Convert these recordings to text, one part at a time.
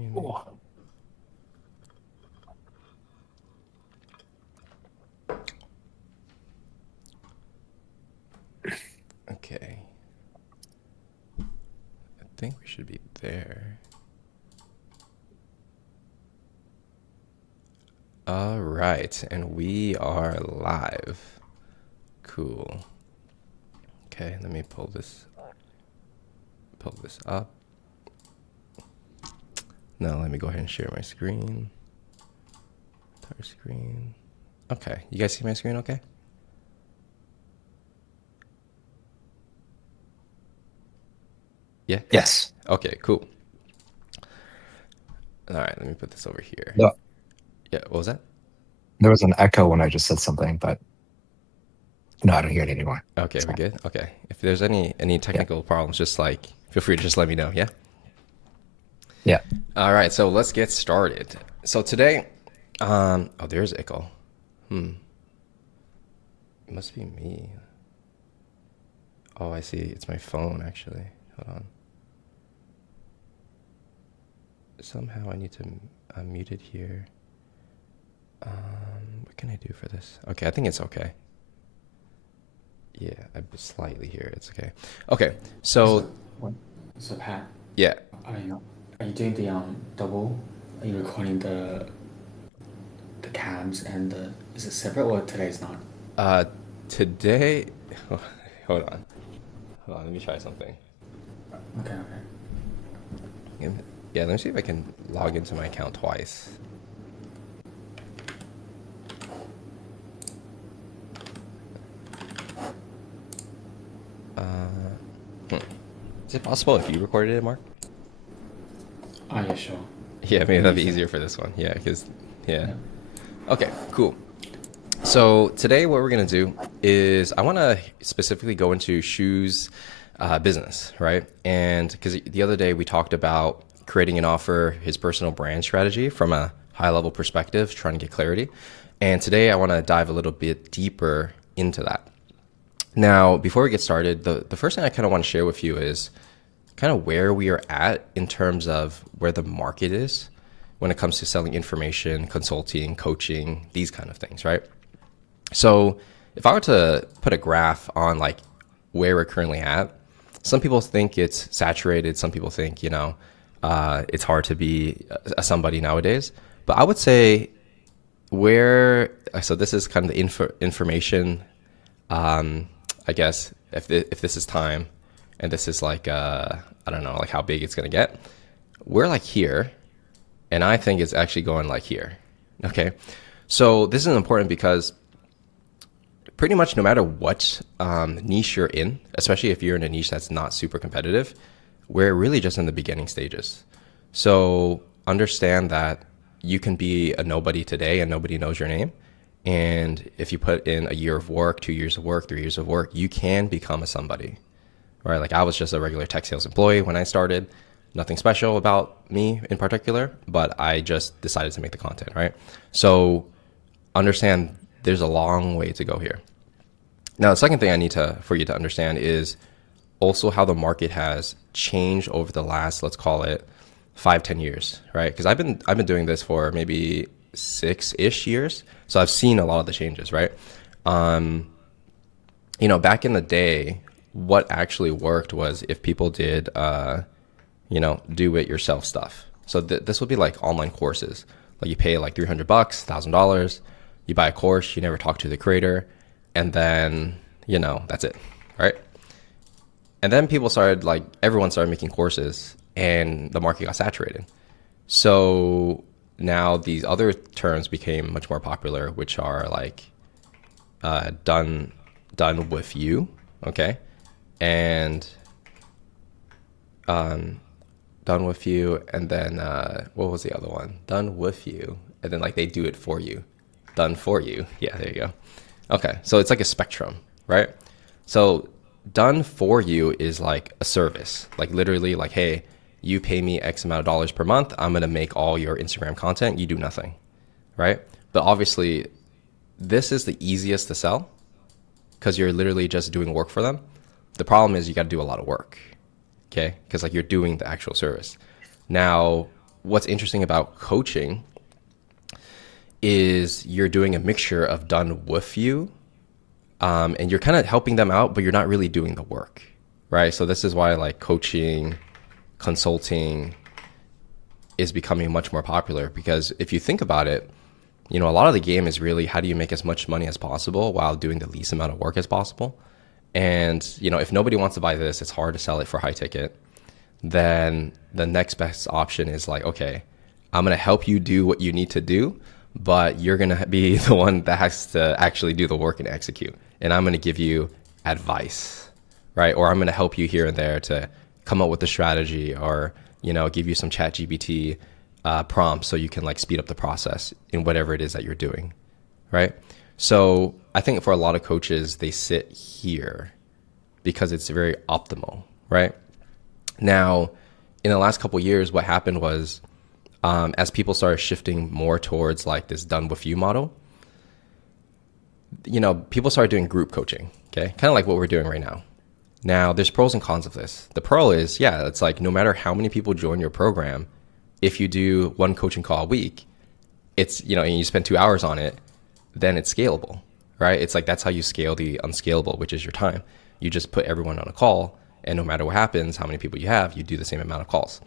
screen. Oh. Okay. I think we should be there. All right, and we are live. Cool. Okay, let me pull this up. Now let me go ahead and share my screen. Entire screen. Okay, you guys see my screen okay? Yeah? Yes. Okay, cool. All right, let me put this over here. No, Yeah, what was that? there was an echo when I just said something, but no, I don't hear it anymore. Okay, It's we fine. good? Okay. If there's any Yeah. technical problems, just like feel free to just let me know, yeah? Yeah. All right, so let's get started. So today, oh, there's echo. It must be me. Oh, I see. It's my phone, actually. Hold on. Somehow I need to unmute it here. What can I do for this? Okay, I think it's okay. Yeah, I slightly hear it. It's okay. Okay, So, so what? So Pat, yeah, are you doing the double? Are you recording the cams and the is it separate or today's not? uh, today, hold on. Hold on, let me try something. Okay, okay. Yeah, let me see if I can log into my account twice. Is it possible if you recorded it, Mark? Yeah, sure. Yeah, maybe Let that'd me be see. easier for this one. Yeah, because, yeah. Yeah. Okay, cool. So today what we're going to do is I want to specifically go into Shu's business, right? And because the other day we talked about creating an offer, his personal brand strategy from a high level perspective, trying to get clarity. And today I want to dive a little bit deeper into that. Now, before we get started, the first thing I kind of want to share with you is kind of where we are at in terms of where the market is when it comes to selling information, consulting, coaching, these kind of things, right? So if I were to put a graph on like where we're currently at, some people think it's saturated. Some people think, it's hard to be a somebody nowadays. But I would say so this is kind of the information, I guess, if this is time and this is like, I don't know, like how big it's going to get. We're like here, and I think it's actually going like here. Okay. So this is important because pretty much no matter what niche you're in, especially if you're in a niche that's not super competitive, we're really just in the beginning stages. So understand that you can be a nobody today and nobody knows your name. And if you put in a year of work, 2 years of work, 3 years of work, you can become a somebody, right? Like I was just a regular tech sales employee when I started. Nothing special about me in particular, but I just decided to make the content, right? So understand there's a long way to go here. Now, the second thing I need for you to understand is also how the market has changed over the last, let's call it 5, 10 years, right? Because I've been doing this for maybe 6-ish years, so I've seen a lot of the changes, right? Back in the day, what actually worked was if people did, do it yourself stuff. So this would be like online courses. Like you pay like $300, $1,000, you buy a course, you never talk to the creator, and then, that's it, right? And then everyone started making courses and the market got saturated. So now these other terms became much more popular, which are like done with you, okay, and done with you, and then what was the other one? Done with you, and then like they do it for you, done for you. Yeah, there you go. Okay, so it's like a spectrum, right? So done for you is like a service, like literally like, hey, you pay me X amount of dollars per month, I'm gonna make all your Instagram content, you do nothing, right? But obviously this is the easiest to sell because you're literally just doing work for them. The problem is you got to do a lot of work, okay? Because like you're doing the actual service. Now, what's interesting about coaching is you're doing a mixture of done with you, and you're kind of helping them out, but you're not really doing the work, right? So this is why like coaching, consulting is becoming much more popular, because if you think about it, a lot of the game is really how do you make as much money as possible while doing the least amount of work as possible. And, if nobody wants to buy this, it's hard to sell it for high ticket. Then the next best option is like, okay, I'm going to help you do what you need to do, but you're going to be the one that has to actually do the work and execute. And I'm going to give you advice, right? Or I'm going to help you here and there to come up with a strategy, or, give you some chat GPT prompts so you can like speed up the process in whatever it is that you're doing, right? So I think for a lot of coaches, they sit here because it's very optimal, right? Now, in the last couple of years, what happened was, as people started shifting more towards like this done with you model, people started doing group coaching, okay? Kind of like what we're doing right now. Now, there's pros and cons of this. The pro is, yeah, it's like no matter how many people join your program, if you do one coaching call a week, it's, and you spend 2 hours on it, then it's scalable, right? It's like that's how you scale the unscalable, which is your time. You just put everyone on a call, and no matter what happens, how many people you have, you do the same amount of calls.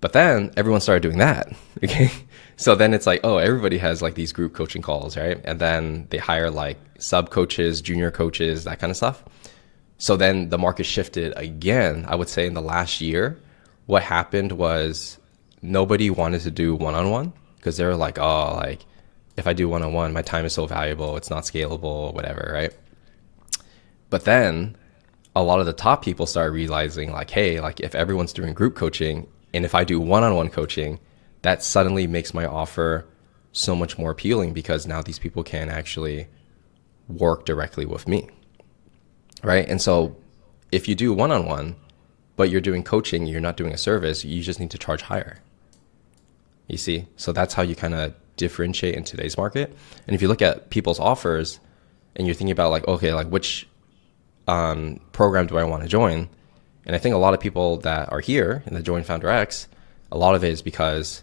But then everyone started doing that, okay? So then it's like, oh, everybody has like these group coaching calls, right? And then they hire like sub coaches, junior coaches, that kind of stuff. So then the market shifted again. I would say in the last year, what happened was nobody wanted to do one-on-one, because they were like, oh, like if I do one-on-one, my time is so valuable, it's not scalable, whatever, right? But then a lot of the top people started realizing like, hey, like if everyone's doing group coaching, and if I do one-on-one coaching, that suddenly makes my offer so much more appealing, because now these people can actually work directly with me, right? And so if you do one-on-one, but you're doing coaching, you're not doing a service, you just need to charge higher. You see? So that's how you kind of differentiate in today's market. And if you look at people's offers and you're thinking about like, okay, like which program do I want to join? And I think a lot of people that are here in the Join Founder X, a lot of it is because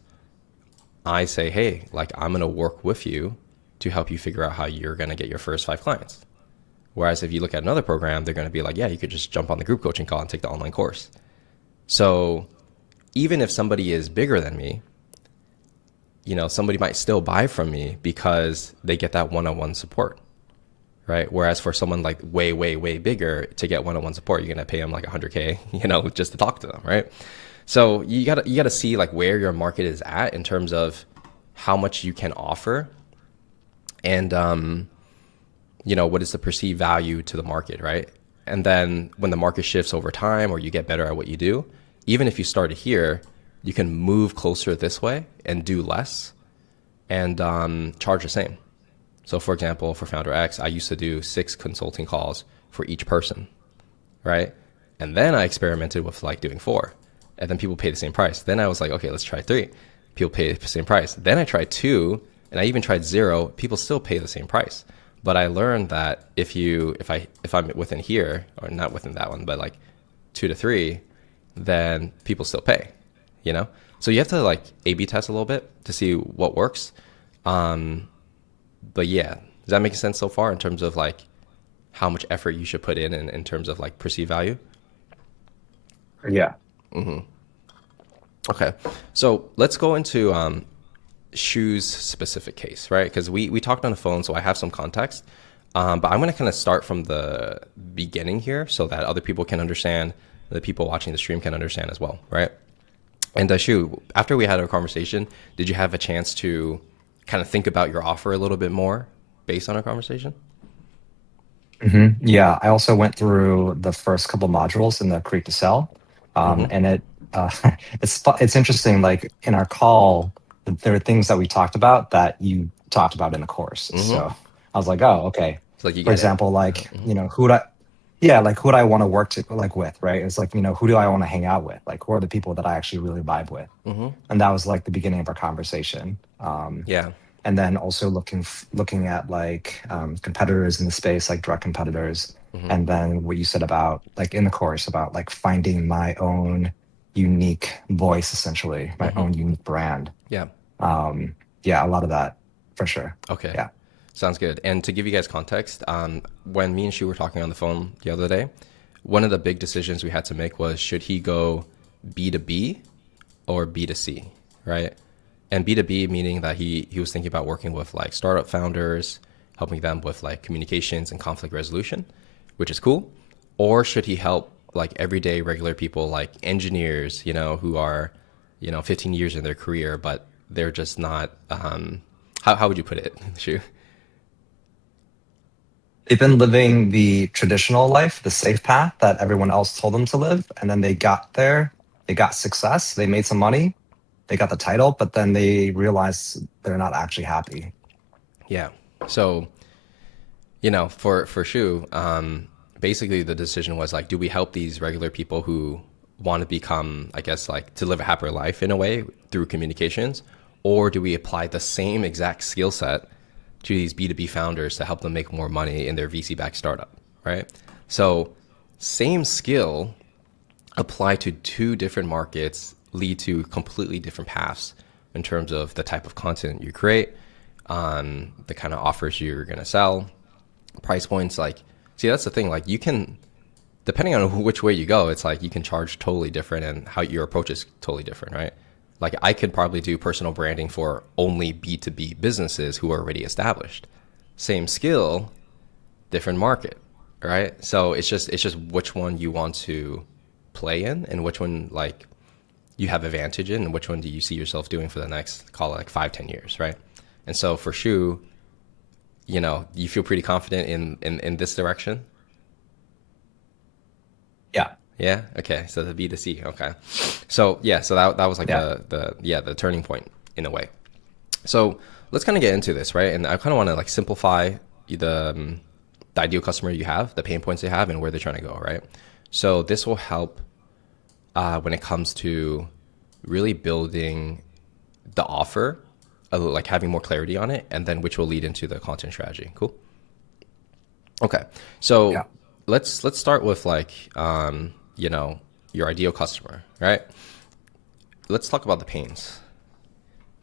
I say, hey, like I'm going to work with you to help you figure out how you're going to get your first 5 clients. Whereas if you look at another program, they're going to be like, yeah, you could just jump on the group coaching call and take the online course. So even if somebody is bigger than me, somebody might still buy from me because they get that one-on-one support, right? Whereas for someone like way, way, way bigger, to get one-on-one support, you're going to pay them like $100K, just to talk to them, right? So you gotta see like where your market is at in terms of how much you can offer, and what is the perceived value to the market, right? And then when the market shifts over time, or you get better at what you do, even if you started here, you can move closer this way and do less and charge the same. So for example, for Founder X, I used to do 6 consulting calls for each person, right? And then I experimented with like doing 4, and then people pay the same price. Then I was like, okay, let's try 3. People pay the same price. Then I tried 2, and I even tried 0. People still pay the same price. But I learned that if I'm within here, or not within that one, but like 2 to 3, then people still pay, So you have to like A/B test a little bit to see what works. But yeah, does that make sense so far in terms of like how much effort you should put in terms of like perceived value? Yeah. Okay, so let's go into Shu's specific case, right? Because we talked on the phone, so I have some context. But I'm going to kind of start from the beginning here so that other people can understand, the people watching the stream can understand as well, right? And Shu, after we had our conversation, did you have a chance to kind of think about your offer a little bit more based on our conversation? Yeah, I also went through the first couple modules in the Create to Sell, and it's interesting. Like in our call, there are things that we talked about that you talked about in the course. So I was like, oh, okay. It's like you For get example, like who would I want to work with, right? It's like who do I want to hang out with? Like who are the people that I actually really vibe with? And that was like the beginning of our conversation. Yeah. And then also looking at like competitors in the space, like direct competitors, and then what you said about like in the course about like finding my own unique voice, essentially, my own unique brand. Yeah. Yeah, a lot of that for sure. Okay. Yeah. Sounds good. And to give you guys context, when me and Shu were talking on the phone the other day, one of the big decisions we had to make was should he go B2B or B2C, right? And B2B meaning that he was thinking about working with like startup founders, helping them with like communications and conflict resolution, which is cool. Or should he help like everyday regular people like engineers, who are, 15 years in their career, but they're just not, how would you put it, Shu? They've been living the traditional life, the safe path that everyone else told them to live. And then they got there, they got success, they made some money, they got the title, but then they realized they're not actually happy. Yeah. So, for Shu, basically the decision was like, do we help these regular people who want to become, I guess, like to live a happier life in a way through communications, or do we apply the same exact skill set to these B2B founders to help them make more money in their VC-backed startup, right? So same skill apply to two different markets lead to completely different paths in terms of the type of content you create, the kind of offers you're going to sell, price points. Like, see, that's the thing. Like you can, depending on which way you go, it's like you can charge totally different and how your approach is totally different, right? Like I could probably do personal branding for only B2B businesses who are already established. Same skill, different market, right? So it's just which one you want to play in and which one like you have advantage in and which one do you see yourself doing for the next, call it like 5-10 years, right? And so for Shu, you feel pretty confident in this direction? Yeah. Yeah. Okay. So the B2C. Okay. So yeah. So that was like the turning point in a way. So let's kind of get into this, right? And I kind of want to like simplify the ideal customer you have, the pain points they have, and where they're trying to go, right? So this will help when it comes to really building the offer, like having more clarity on it, and then which will lead into the content strategy. Cool. Okay. So Yeah. let's start with like your ideal customer, right? Let's talk about the pains.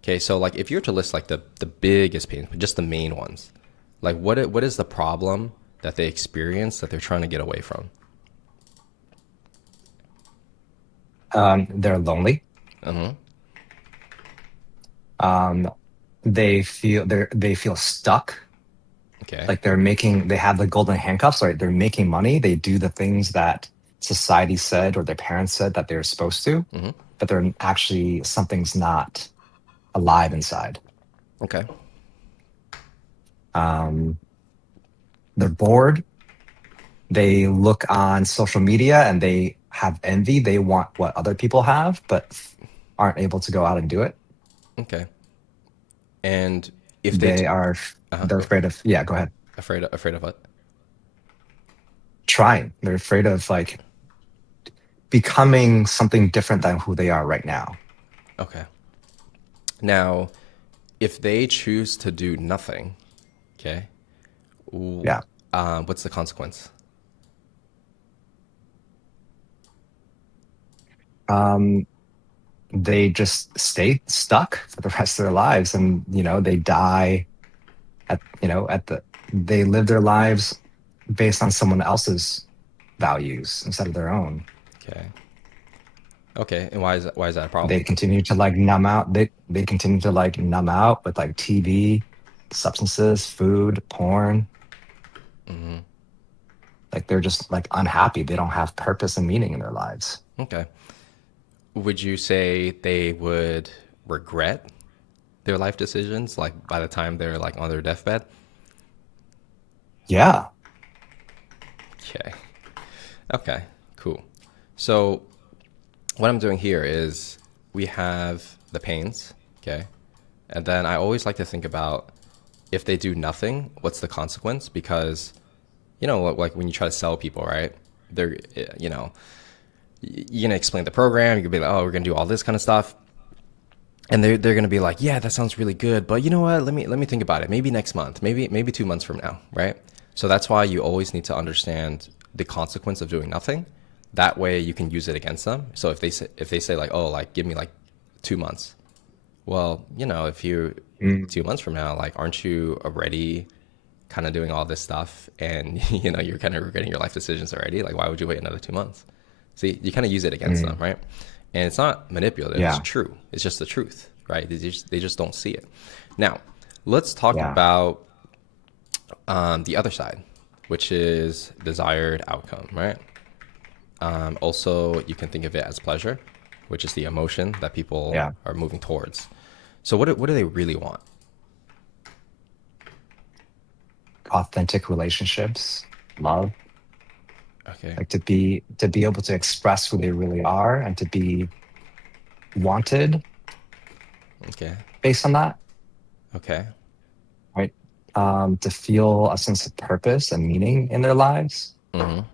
Okay, so like if you were to list like the biggest pains, just the main ones, like what is the problem that they experience that they're trying to get away from? They're lonely. Uh-huh. They feel stuck. Okay. Like they have the golden handcuffs, right? They're making money. They do the things that society said or their parents said that they're supposed to, but they're actually, something's not alive inside. Okay. They're bored. They look on social media and they have envy. They want what other people have, but aren't able to go out and do it. Okay. And if They're afraid of, yeah, go ahead. afraid of what? Trying. They're afraid of like becoming something different than who they are right now. Okay. Now, if they choose to do nothing, okay, Yeah. what's the consequence? They just stay stuck for the rest of their lives, and they die they live their lives based on someone else's values instead of their own. Okay. Okay. And why is that a problem? They continue to like numb out. They continue to like numb out with like TV, substances, food, porn. Like they're just like unhappy. They don't have purpose and meaning in their lives. Okay. Would you say they would regret their life decisions, like by the time they're like on their deathbed? Yeah. Okay. Okay. Cool. So what I'm doing here is we have the pains, okay? And then I always like to think about if they do nothing, what's the consequence? Because, like when you try to sell people, right? They're, you're going to explain the program. You could be like, oh, we're going to do all this kind of stuff. And they're going to be like, yeah, that sounds really good. But you know what? Let me think about it. Maybe next month, maybe 2 months from now, right? So that's why you always need to understand the consequence of doing nothing. that way you can use it against them. So if they say like, oh, like give me like 2 months, well, you know, if you Mm, 2 months from now, like, aren't you already kind of doing all this stuff, and you know, you're kind of regretting your life decisions already? Like, why would you wait another 2 months? See, you kind of use it against them, mm, right? And it's not manipulative, it's yeah, true. It's just the truth, right? They just don't see it. Now, let's talk yeah, about the other side, which is desired outcome, right? Also, you can think of it as pleasure, which is the emotion that people yeah. are moving towards. So what do they really want? Authentic relationships, love, Okay. like to be able to express who they really are and to be wanted Okay. based on that, Okay. right? To feel a sense of purpose and meaning in their lives, Mm-hmm.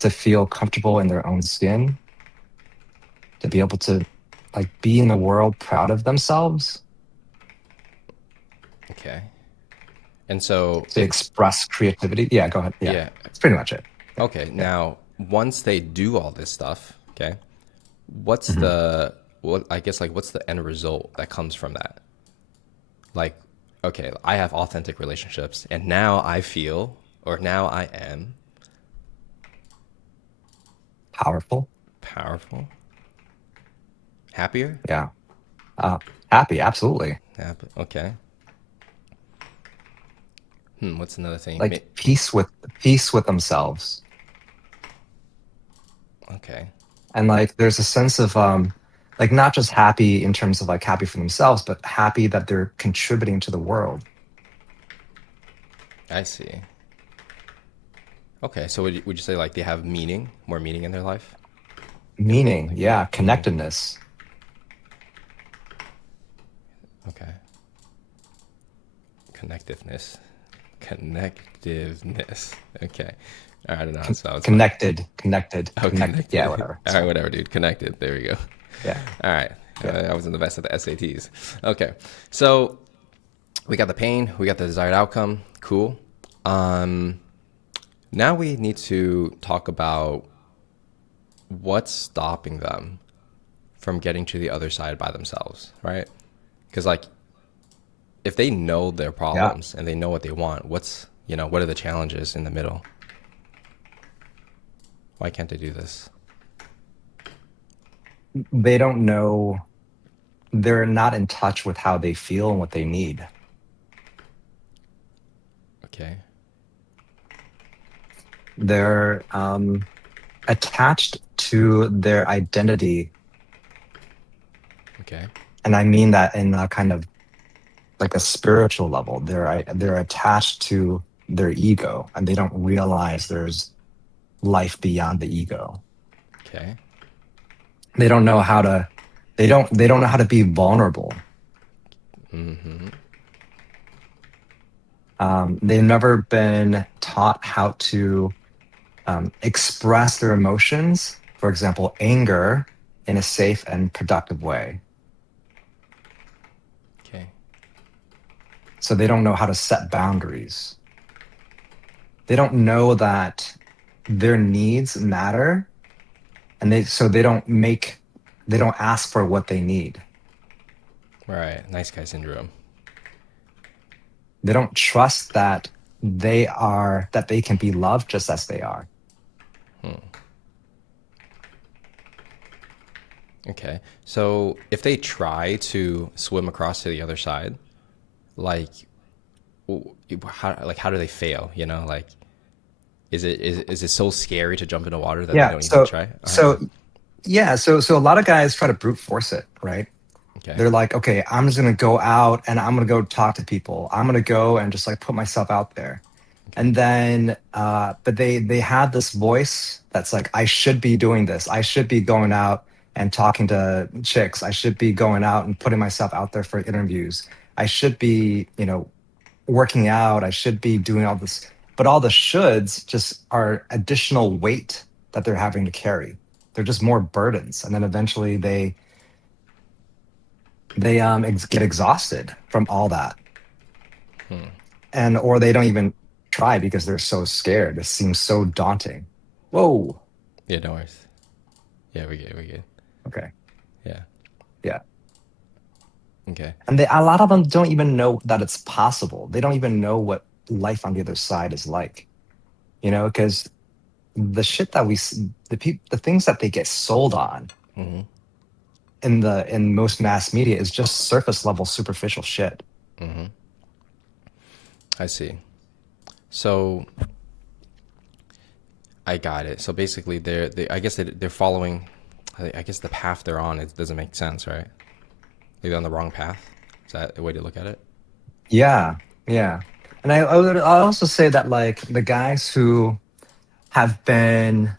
to feel comfortable in their own skin, to be able to like be in the world proud of themselves, Okay. And so to if express creativity. Yeah, go ahead. Yeah, yeah, that's pretty much it. okay. Yeah. Now, once they do all this stuff, okay, what's Mhm. the what I guess like what's the end result that comes from that? Like, okay, I have authentic relationships, and now I feel, or now I am Powerful. powerful, happier. Yeah. Uh, Happy. Absolutely. Okay. What's another thing? Like peace with themselves, Okay. and like there's a sense of like not just happy in terms of like happy for themselves, but happy that they're contributing to the world. I see. Okay. So would you say like they have meaning, more meaning in their life? Meaning, Like yeah, meaning. connectedness. Okay. Connectiveness. Connectiveness. Okay. All right, I don't know how to spell it. Connected, Oh, yeah, connected. whatever. All right, whatever, dude. Connected. There we go. Yeah, All right. yeah. I wasn't the best at the SATs. Okay. So we got the pain, we got the desired outcome. Cool. Um, Now we need to talk about what's stopping them from getting to the other side by themselves, right? Because like if they know their Yeah. problems and they know what they want, what are the challenges in the middle? Why can't they do this? They don't know, they're not in touch with how they feel and what they need. Okay. They're attached to their identity. Okay. And I mean that in a kind of like a spiritual level. They're attached to their ego and they don't realize there's life beyond the ego. Okay. They don't know how to they don't know how to be vulnerable. Mm-hmm. They've never been taught how to express their emotions, for example, anger, in a safe and productive way. Okay. So they don't know how to set boundaries. They don't know that their needs matter, and they don't ask for what they need. Right. Nice guy syndrome. They don't trust that they can be loved just as they are. Okay. So if they try to swim across to the other side, like how do they fail? You know, like is it so scary to jump into water that they Yeah. don't even try? So a lot of guys try to brute force it, right? Okay. They're like, okay, I'm just gonna go out and I'm gonna go talk to people. I'm gonna go and just like put myself out there. And then but they have this voice that's like, I should be doing this. I should be going out and talking to chicks. I should be going out and putting myself out there for interviews. I should be, working out. I should be doing all this. But all the shoulds just are additional weight that they're having to carry. They're just more burdens. And then eventually they get exhausted from all that, and or they don't even try because they're so scared. It seems so daunting. Whoa. Yeah, no worries. Yeah, we good. We good. Okay. Yeah. Yeah. Okay. And a lot of them don't even know that it's possible. They don't even know what life on the other side is like, because the shit that the things that they get sold on Mm-hmm. in most mass media is just surface level, superficial shit. Mm-hmm. I see. So I got it. So basically, I guess they're following. I guess the path they're on, it doesn't make sense, right? They're on the wrong path. Is that a way to look at it? Yeah, yeah. And I also say that like the guys who have been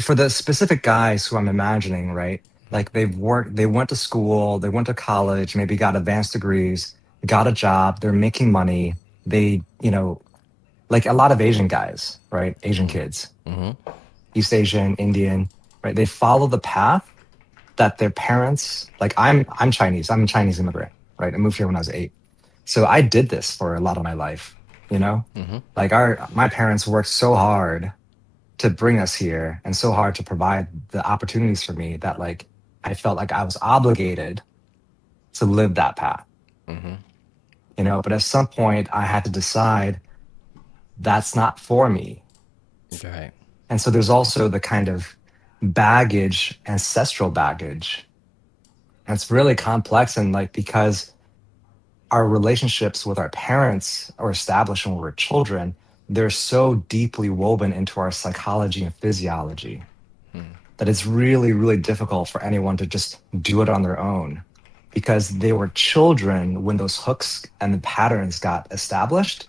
for the specific guys who I'm imagining, right? Like they went to school, they went to college, maybe got advanced degrees, got a job, they're making money. They, like a lot of Asian guys, right? Asian kids, Mm-hmm. East Asian, Indian, right? They follow the path that their parents, like I'm Chinese, I'm a Chinese immigrant, right? I moved here when I was 8. So I did this for a lot of my life, Mm-hmm. Like my parents worked so hard to bring us here and so hard to provide the opportunities for me that like I felt like I was obligated to live that path, Mm-hmm. but at some point I had to decide that's not for me. Okay. And so there's also the kind of baggage, ancestral baggage. And it's really complex. And like, because our relationships with our parents are established when we're children, they're so deeply woven into our psychology and physiology that it's really, really difficult for anyone to just do it on their own because they were children when those hooks and the patterns got established.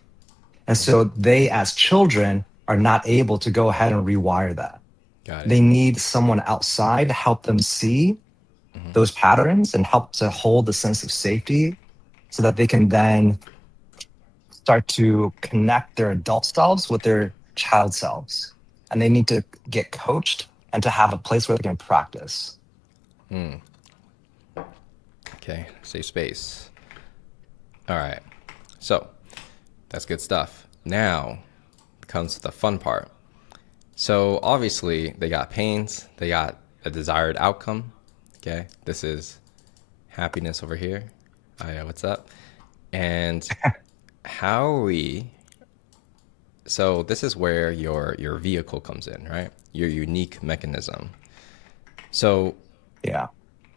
And so they, as children, are not able to go ahead and rewire that. Got it. They need someone outside to help them see those patterns and help to hold the sense of safety so that they can then start to connect their adult selves with their child selves. And they need to get coached and to have a place where they can practice. Okay. Safe space. All right. So that's good stuff. Now comes the fun part. So obviously they got pains, they got a desired outcome. Okay. This is happiness over here. Oh yeah, what's up? And how are we? So this is where your vehicle comes in, right? Your unique mechanism. So Yeah.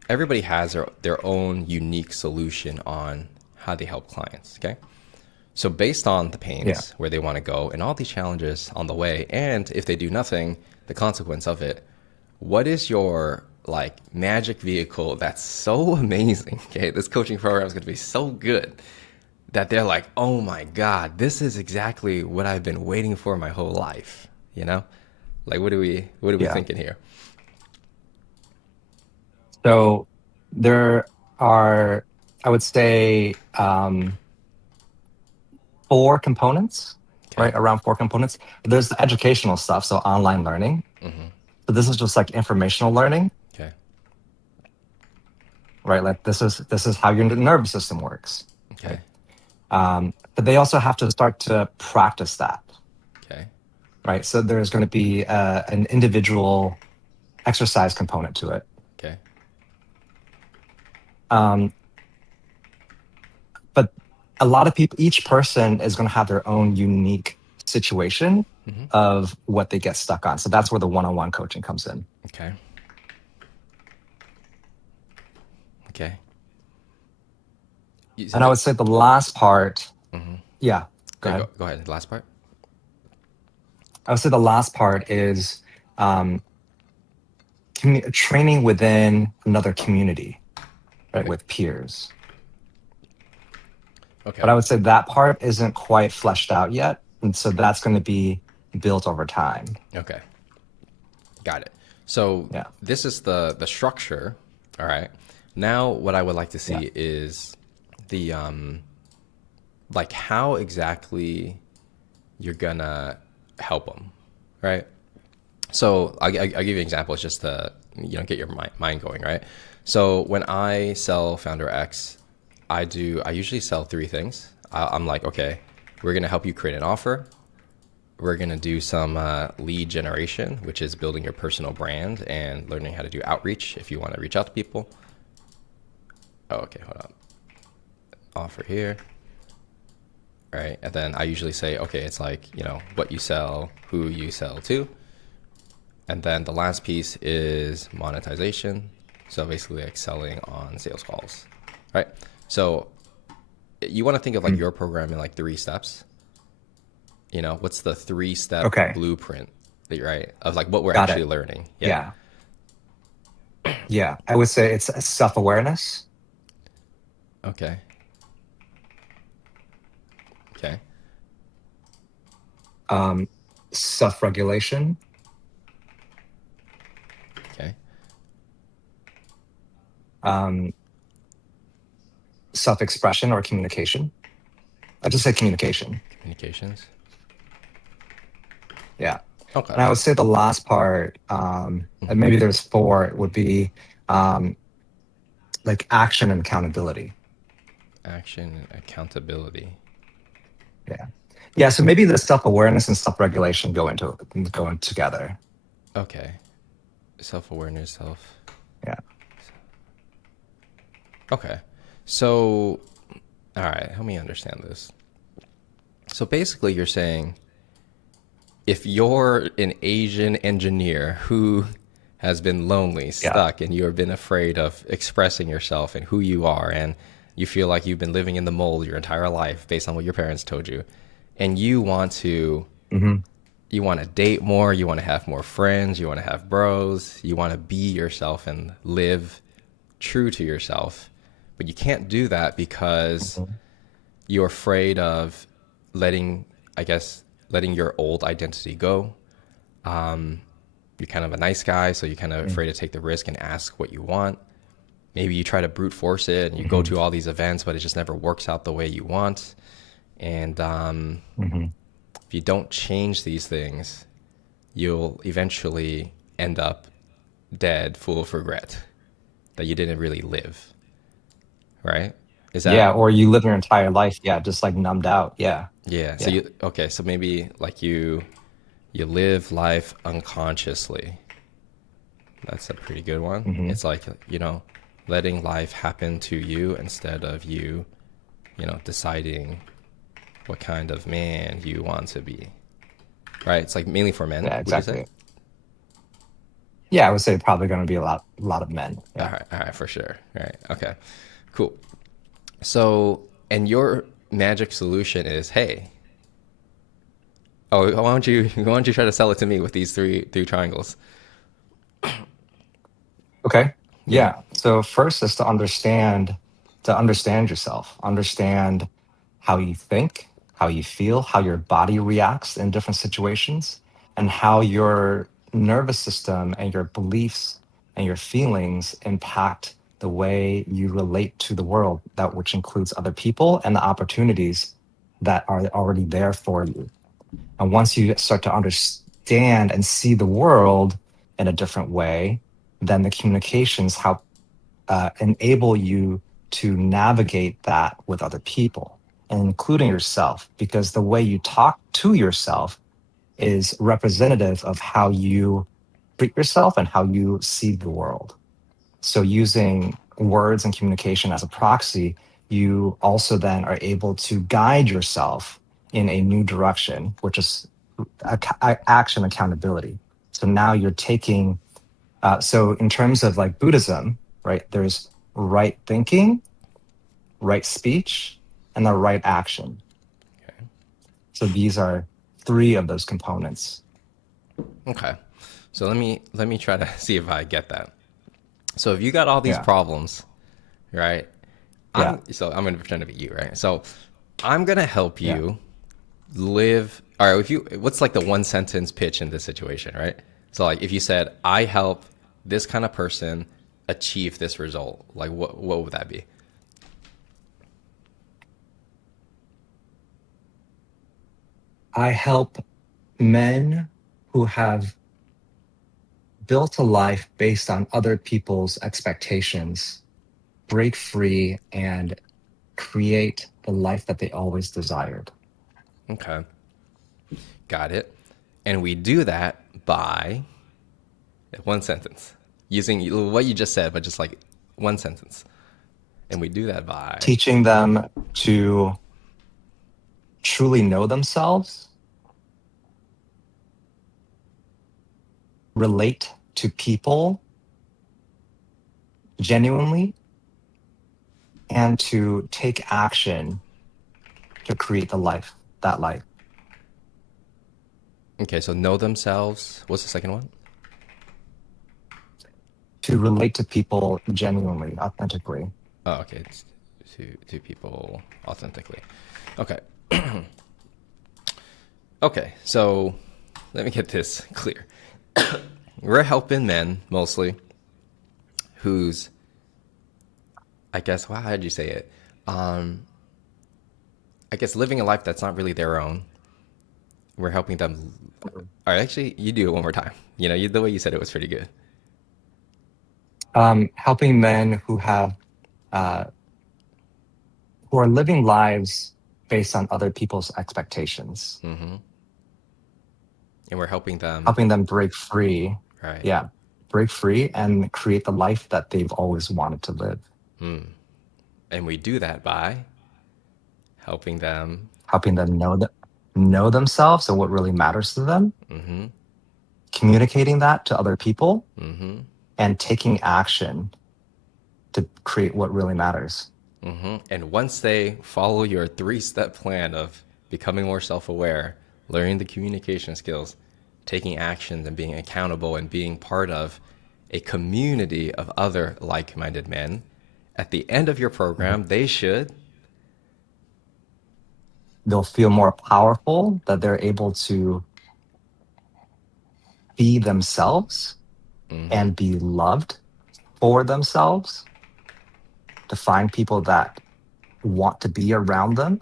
everybody has their own unique solution on how they help clients. Okay. So based on the pains, Yeah. where they want to go, and all these challenges on the way, and if they do nothing, the consequence of it, what is your like magic vehicle that's so amazing? Okay, this coaching program is going to be so good that they're like, oh my God, this is exactly what I've been waiting for my whole life. Like what are we Yeah. thinking here? So there are, I would say, 4 components, Okay. right? Around 4 components. There's the educational stuff, so online learning. So this is just like informational learning, Okay. right? Like this is how your nervous system works. Okay. But they also have to start to practice that, Okay. right? So there's going to be an individual exercise component to it. Okay. But a lot of people, each person is going to have their own unique situation of what they get stuck on. So that's where the one-on-one coaching comes in. Okay. Okay. And I would say the last part, yeah, go ahead. Go ahead. Last part. I would say the last part is training within another community, right, Okay. with peers. Okay. But I would say that part isn't quite fleshed out yet. And so that's going to be built over time. Okay. Got it. So Yeah. this is the structure. All right. Now what I would like to see Yeah. is the like how exactly you're gonna help them, right? So I'll give you an example. It's just to get your mind going, right? So when I sell Founder X, I usually sell 3 things. I'm like, okay, we're gonna help you create an offer. we're going to do some lead generation, which is building your personal brand and learning how to do outreach if you want to reach out to people. Oh, okay, hold on. Offer here. All right. And then I usually say, okay, it's like, you know, what you sell, who you sell to. And then the last piece is monetization. So basically like selling on sales calls, right? So you want to think of like your program in like 3 steps. You know, what's the 3-step Okay. blueprint, right? Of like what we're Got actually it. learning. Yeah. Yeah. I would say it's self-awareness, Okay. Okay. self-regulation, Okay. um, self-expression or communication. I just say communication. Communications. Yeah. Okay. And I would say the last part, and maybe there's 4, would be like action and accountability. Action and accountability. Yeah. Yeah. So maybe the self-awareness and self-regulation go in together. Okay. Self-awareness, Yeah. Okay. So, all right, help me understand this. So basically you're saying if you're an Asian engineer who has been lonely, Yeah. stuck, and you have been afraid of expressing yourself and who you are, and you feel like you've been living in the mold your entire life based on what your parents told you, and you want to hmm date more, you want to have more friends, you want to have bros, you want to be yourself and live true to yourself, but you can't do that because you're afraid of letting, I guess, letting your old identity go. You're kind of a nice guy, so you're kind of afraid to take the risk and ask what you want. Maybe you try to brute force it and you go to all these events, but it just never works out the way you want. And if you don't change these things, you'll eventually end up dead, full of regret that you didn't really live. Right? Is that Yeah. Or you live your entire life, yeah, just like numbed out. Yeah. yeah? So Yeah. you okay? So maybe like you live life unconsciously. That's a pretty good one. hmm It's like, you know, letting life happen to you instead of you, you know, deciding what kind of man you want to be. Right? It's like mainly for men, Yeah. would you say? Exactly. Yeah. I would say probably going to be a lot of men. Yeah. All right, for sure. All right, okay, cool. So, and your magic solution is, hey, oh, why don't you try to sell it to me with these three triangles? Okay. Yeah. Yeah. So first is to understand yourself, understand how you think, how you feel, how your body reacts in different situations, and how your nervous system and your beliefs and your feelings impact the way you relate to the world, that which includes other people and the opportunities that are already there for you. And once you start to understand and see the world in a different way, then the communications help enable you to navigate that with other people, and including yourself, because the way you talk to yourself is representative of how you treat yourself and how you see the world. So, using words and communication as a proxy, you also then are able to guide yourself in a new direction, which is action accountability. So now you're taking, so in terms of like Buddhism, right, there's right thinking, right speech, and the right action. Okay. So these are 3 of those components. Okay. So let me try to see if I get that. So if you got all these Yeah. problems, right? Yeah. I'm gonna pretend to be you, right? So I'm gonna help Yeah. you live. All right. What's like the 1 sentence pitch in this situation, right? So like if you said, I help this kind of person achieve this result, like what would that be? I help men who have built a life based on other people's expectations break free and create the life that they always desired. Okay. Got it. And we do that by one sentence, using what you just said, but just like one sentence. And we do that by. Teaching them to truly know themselves, relate to people genuinely, and to take action to create that life. Okay, so know themselves. What's the second one? To relate to people genuinely, authentically. Oh, okay. It's to people authentically. Okay. Okay, so let me get this clear. We're helping men mostly who's, I guess, well, how did you say it? I guess living a life that's not really their own. We're helping them. All right, actually, you do it one more time. The way you said it was pretty good. Helping men who have who are living lives based on other people's expectations, And we're helping them. helping them break free. Right. Yeah, break free and create the life that they've always wanted to live. And we do that by helping them. Know themselves and what really matters to them, communicating that to other people, and taking action to create what really matters. And once they follow your 3-step plan of becoming more self-aware, learning the communication skills, taking actions and being accountable and being part of a community of other like-minded men, at the end of your program, they'll feel more powerful, that they're able to be themselves and be loved for themselves, to find people that want to be around them,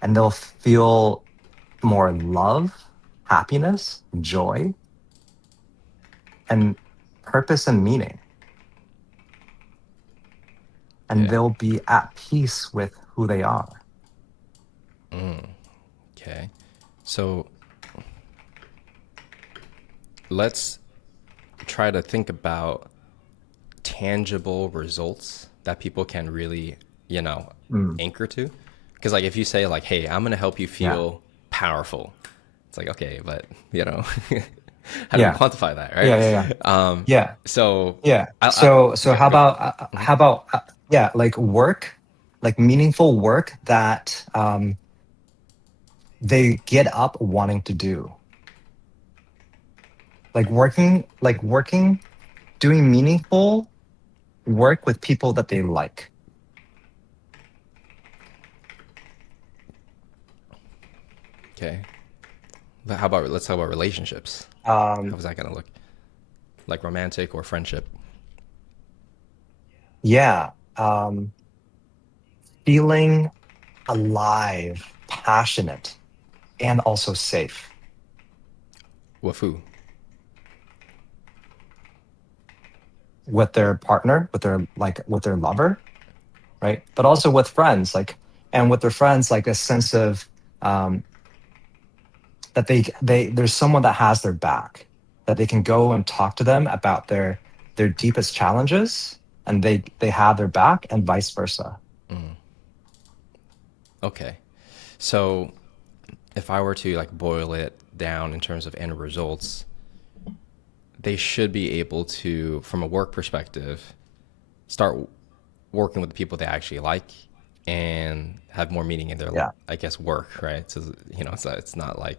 and they'll feel more love, happiness, joy, and purpose and meaning. And they'll be at peace with who they are. Okay. So let's try to think about tangible results that people can really, anchor to. Because like if you say like, hey, I'm going to help you feel powerful. It's like, okay, but how do we quantify that, right? Yeah. So how about like work, like meaningful work that they get up wanting to do. Working, doing meaningful work with people that they like. Okay. But let's talk about relationships. How's that gonna look? Like romantic or friendship? Yeah. Feeling alive, passionate, and also safe. With who? With their partner, with their lover, right? But also with friends, and with their friends, like a sense of that there's someone that has their back, that they can go and talk to them about their deepest challenges, and they have their back, and vice versa. Okay. So if I were to like boil it down in terms of end results, they should be able to, from a work perspective, start working with the people they actually like and have more meaning in their, I guess, work, right? So, it's not like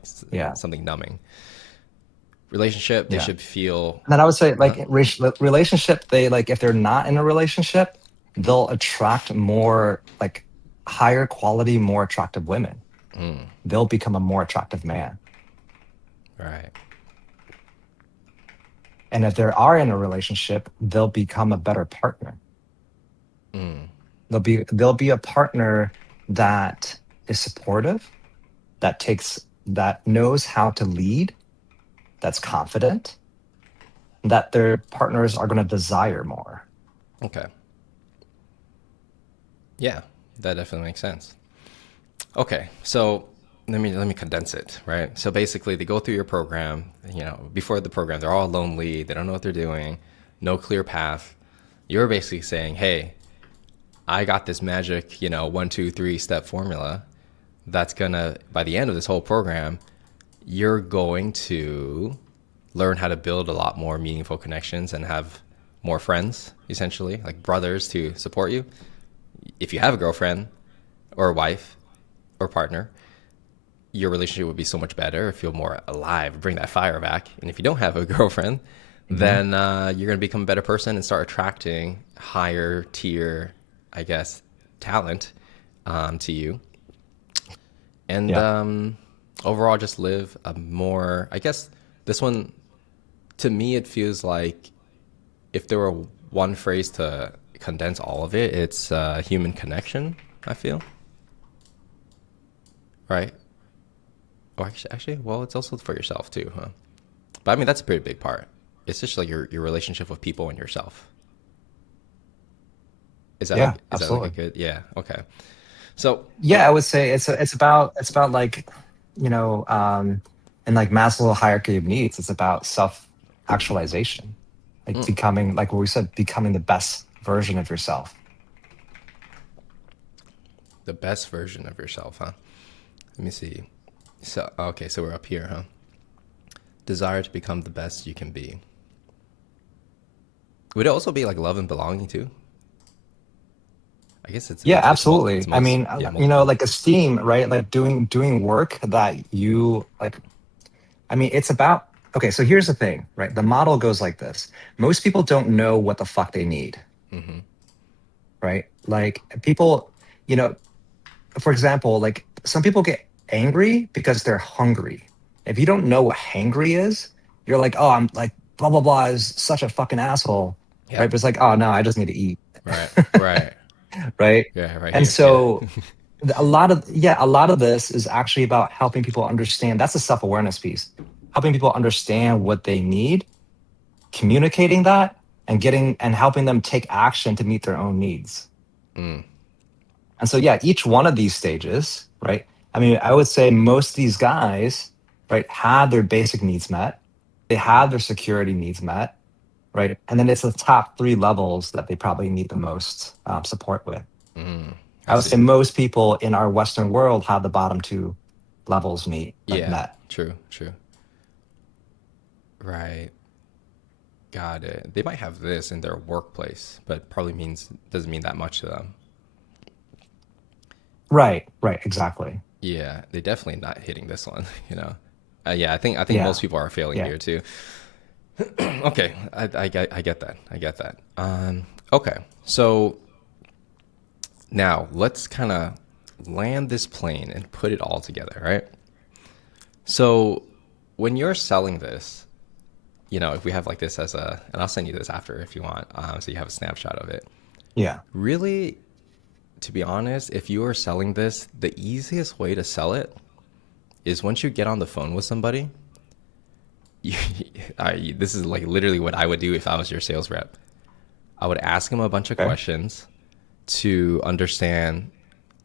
something numbing. Relationship, they should feel. And then I would say, relationship, if they're not in a relationship, they'll attract more, higher quality, more attractive women. They'll become a more attractive man. Right. And if they are in a relationship, they'll become a better partner. They'll be a partner that is supportive, that knows how to lead, that's confident, that their partners are going to desire more. Okay. Yeah, that definitely makes sense. Okay, so let me condense it, right? So basically, they go through your program. Before the program, they're all lonely. They don't know what they're doing. No clear path. You're basically saying, "Hey, I got this magic, 1, 2, 3 step formula that's gonna, by the end of this whole program, you're going to learn how to build a lot more meaningful connections and have more friends, essentially, like brothers to support you. If you have a girlfriend or a wife or partner, your relationship would be so much better, feel more alive, bring that fire back. And if you don't have a girlfriend, then you're going to become a better person and start attracting higher tier, I guess, talent to you. And Yeah. overall, just live a more, I guess, this one, to me, it feels like if there were one phrase to condense all of it, it's human connection, I feel. Right? Oh, actually, well, it's also for yourself too, huh? But I mean, that's a pretty big part. It's just like your relationship with people and yourself. Yeah, Is that like a absolutely. good? Yeah. Okay. So, Yeah, I would say it's about like, you know, in like Maslow hierarchy of needs, it's about self actualization, like mm, becoming, like what we said, becoming the best version of yourself. the best version of yourself, huh? Let me see. So, okay, so we're up here, huh? Desire to become the best you can be. Would it also be like love and belonging too? I guess Yeah, it's absolutely. I most mean, multiple. like esteem, right? Like doing work that you like. I mean, it's about, okay, so here's the thing, right? The model goes like this. Most people don't know what the fuck they need, Mm-hmm. right? Like people, you know, for example, like some people get angry because they're hungry. If you don't know what hangry is, you're like, oh, I'm like, blah, blah, blah is such a fucking asshole, right? Yep. But it's like, oh, no, I just need to eat, Right. Right. right? Yeah. Right And here. Yeah. so a lot of this is actually about helping people understand. That's a self-awareness piece. Helping people understand what they need, communicating that, and getting and helping them take action to meet their own needs. Mm. And so, yeah, each one of these stages, right? I mean, I would say most of these guys, right, have their basic needs met. They have their security needs met, right? And then it's the top three levels that they probably need the most support with. Mm. I I would say see. most people in our Western world have the bottom two levels Yeah. met. True. True. Right. Got it. They might have this in their workplace, but probably means doesn't mean that much to them. Right, exactly. Yeah, they definitely not hitting this one. Yeah, I think Yeah, most people are failing yeah. here too. Okay, I get that. I get that. Okay, so now let's kind of land this plane and put it all together, right? So when you're selling this, if we have like this as and I'll send you this after if you want, so you have a snapshot of it. Yeah. Really, to be honest, if you are selling this, the easiest way to sell it is once you get on the phone with somebody. You, this is like literally what I would do if I was your sales rep. I would ask them a bunch of Okay. questions to understand,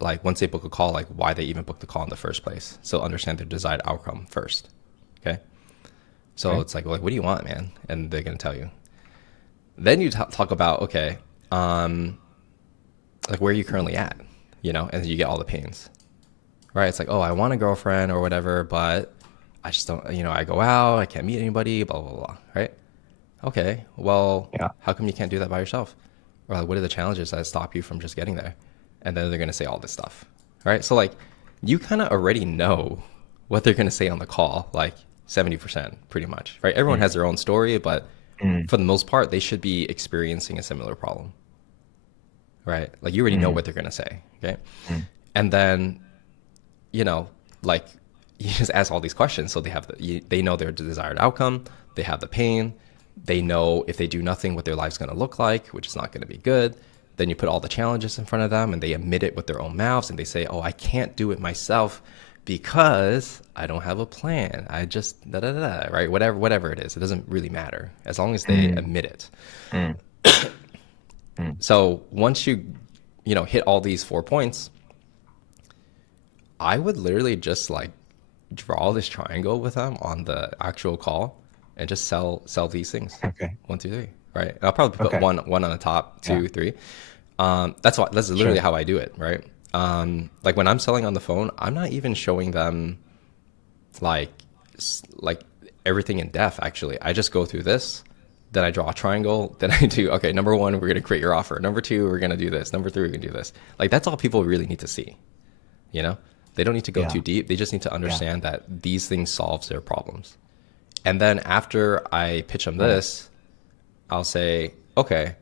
like once they book a call, like why they even booked the call in the first place. So understand their desired outcome first. Okay. So Okay. it's like, what do you want, man? And they're gonna tell you. Then you talk about, okay, like where are you currently at, and you get all the pains, right? It's like, oh, I want a girlfriend or whatever, but I just don't, I go out, I can't meet anybody, blah, blah, blah, right? Okay, well, Yeah. how come you can't do that by yourself? Or like, what are the challenges that stop you from just getting there? And then they're going to say all this stuff, right? So like, you kind of already know what they're going to say on the call, like 70% pretty much, right? Everyone Mm, has their own story, but mm, for the most part, they should be experiencing a similar problem, right? Like you already know mm, what they're going to say, okay? mm, And then you know, like you just ask all these questions, so they know their desired outcome, they have the pain, they know if they do nothing, what their life's going to look like, which is not going to be good. Then you put all the challenges in front of them, and they admit it with their own mouths, and they say, "Oh, I can't do it myself because I don't have a plan. I just da da da da," right? Whatever it is, it doesn't really matter as long as they mm, admit it. mm, mm. So once you hit all these 4 points, I would literally just like draw this triangle with them on the actual call and just sell these things. Okay. 1, 2, 3, right? And I'll probably put Okay. one on the top, Yeah. 2, 3. That's literally Sure. how I do it, right? Like when I'm selling on the phone, I'm not even showing them like like everything in depth. Actually, I just go through this, then I draw a triangle, then I do, okay, number one, we're gonna create your offer. Number two, we're gonna do this. Number three, we're gonna do this. Like that's all people really need to see. You know, they don't need to go Yeah. too deep. They just need to Yeah. understand that these things solves their problems. And then after I pitch them Right. this, I'll say, okay,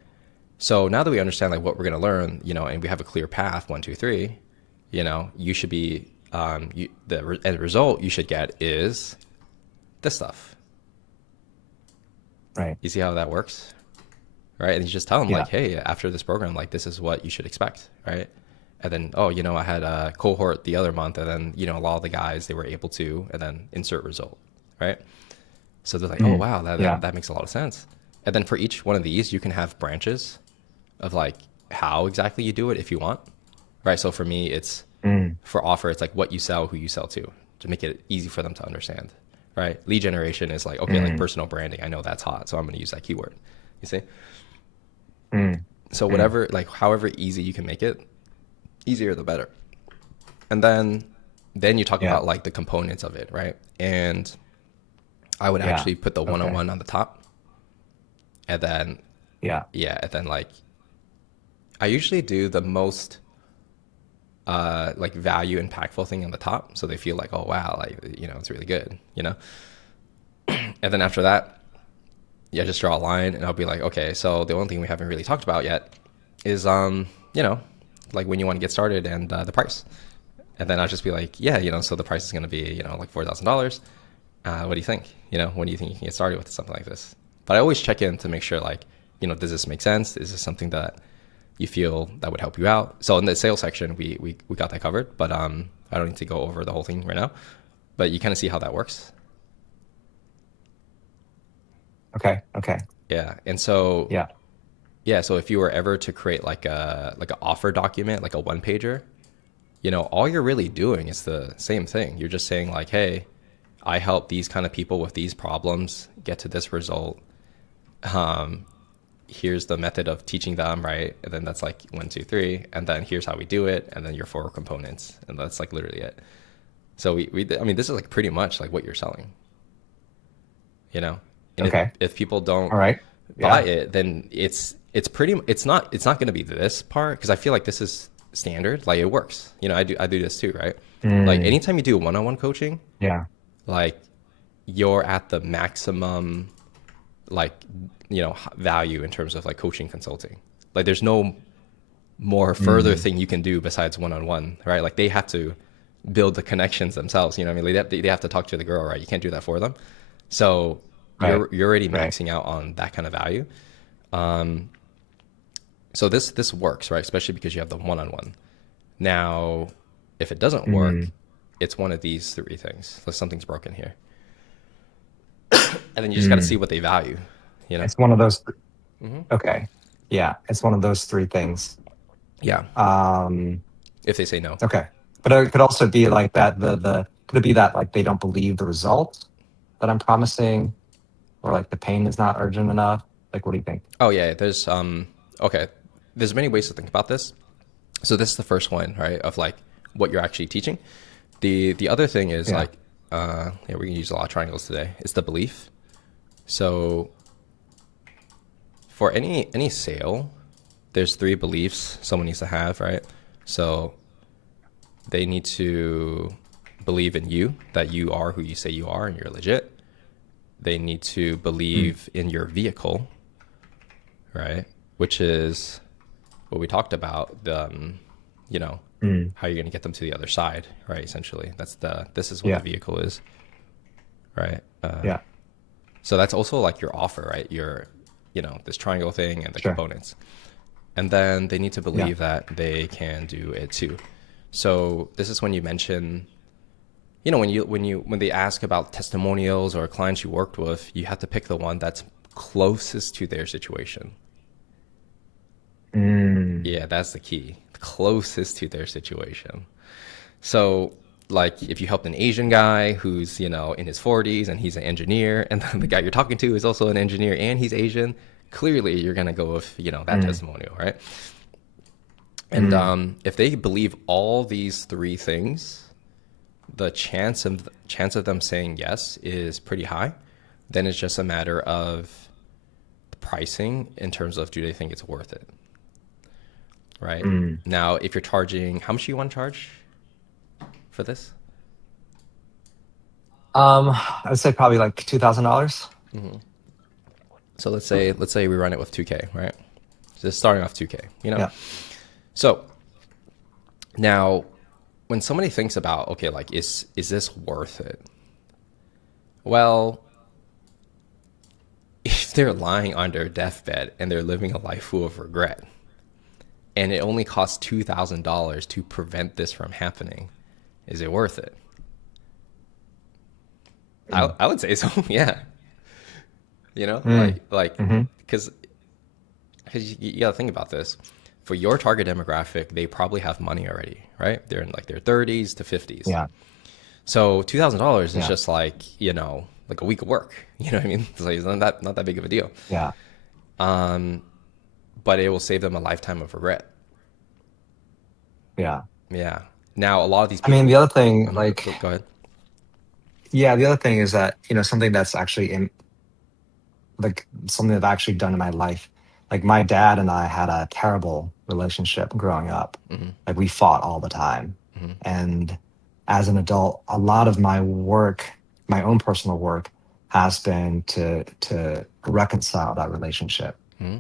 so now that we understand like what we're going to learn, you know, and we have a clear path, 1, 2, 3, you know, you should be, end result you should get is this stuff. Right. You see how that works? Right. And you just tell them Yeah. like, hey, after this program, like this is what you should expect. Right. And then, oh, you know, I had a cohort the other month and then, you know, a lot of the guys, they were able to, and then insert result. Right. So they're like, oh, wow, Yeah. that makes a lot of sense. And then for each one of these, you can have branches of like how exactly you do it if you want. Right. So for me, it's for offer, it's like what you sell, who you sell to make it easy for them to understand. Right. Lead generation is like, okay, like personal branding. I know that's hot. So I'm going to use that keyword. You see? So whatever, like however easy you can make it, easier the better. And then you talk Yeah. about like the components of it, right? And I would Yeah. actually put the Okay. one-on-one on the top. And then Yeah. and then like I usually do the most like value impactful thing on the top so they feel like, oh wow, like you know, it's really good, you know? And then after that, yeah, just draw a line and I'll be like, okay, so the only thing we haven't really talked about yet is you know, like when you want to get started and the price. And then I'll just be like, yeah, you know, so the price is going to be, you know, like $4,000. What do you think? You know, when do you think you can get started with something like this? But I always check in to make sure, like, you know, does this make sense? Is this something that you feel that would help you out? So in the sales section, we got that covered, but I don't need to go over the whole thing right now. But you kind of see how that works. Okay. Okay. Yeah. And so Yeah. yeah, so if you were ever to create like an offer document, like a one pager, you know, all you're really doing is the same thing. You're just saying like, hey, I help these kind of people with these problems get to this result. Here's the method of teaching them, right? And then that's like 1, 2, 3, and then here's how we do it, and then your 4 components, and that's like literally it. So I mean, this is like pretty much like what you're selling, you know. And Okay. if people don't All right. buy Yeah. it, then it's not going to be this part because I feel like this is standard. Like it works, you know. I do this too, right? Like anytime you do one-on-one coaching, Yeah. like you're at the maximum, like, you know, value in terms of like coaching consulting. Like there's no more further thing you can do besides one-on-one, right? Like they have to build the connections themselves, you know what I mean? Like they have to talk to the girl, right? You can't do that for them. So Right. you're already Right. maxing out on that kind of value. So this works, right? Especially because you have the one-on-one. Now, if it doesn't work, it's one of these 3 things. So something's broken here. And then you just got to see what they value, you know? It's one of those. Okay. Yeah. It's one of those 3 things. Yeah. Um, If they say no. okay. But it could also be like that. Could it be that like they don't believe the result that I'm promising, or like the pain is not urgent enough? Like, what do you think? Oh yeah, there's okay. There's many ways to think about this. So this is the first one, right? Of like what you're actually teaching. The other thing is Yeah. like yeah, we can use a lot of triangles today. It's the belief. So for any sale, there's 3 beliefs someone needs to have, right? So they need to believe in you, that you are who you say you are and you're legit. They need to believe in your vehicle, right? Which is what we talked about, the you know, how you're going to get them to the other side, right? Essentially, this is what Yeah. the vehicle is, right? Yeah. So that's also like your offer, right? Your, you know, this triangle thing and the Sure. components. And then they need to believe that they can do it too. So this is when you mention, you know, when they ask about testimonials or clients you worked with, you have to pick the one that's closest to their situation. Yeah, that's the key. Closest to their situation. So like if you helped an Asian guy who's, you know, in his 40s and he's an engineer, and then the guy you're talking to is also an engineer and he's Asian, clearly you're going to go with, you know, that testimonial, right? And if they believe all these three things, the chance of them saying yes is pretty high. Then it's just a matter of the pricing in terms of, do they think it's worth it? Right. Now, if you're charging, how much do you want to charge for this? I would say probably like $2,000. So let's say we run it with 2K, right? Just starting off 2K, you know? Yeah. So now when somebody thinks about, okay, like, is this worth it? Well, if they're lying on their deathbed and they're living a life full of regret, and it only costs $2,000 to prevent this from happening, is it worth it? I would say so. Yeah. You know, because you got to think about this. For your target demographic, they probably have money already, right? They're in like their 30s to 50s. Yeah. So $2,000 is just like, you know, like a week of work. You know what I mean? It's like, it's not that big of a deal. Yeah. But it will save them a lifetime of regret. Yeah. Yeah. Now, a lot of these I people. mean, the other thing, like, Go ahead. yeah, the other thing is that, you know, something that's actually like something that I've actually done in my life. Like my dad and I had a terrible relationship growing up. Like we fought all the time. And as an adult, a lot of my work, my own personal work, has been to reconcile that relationship.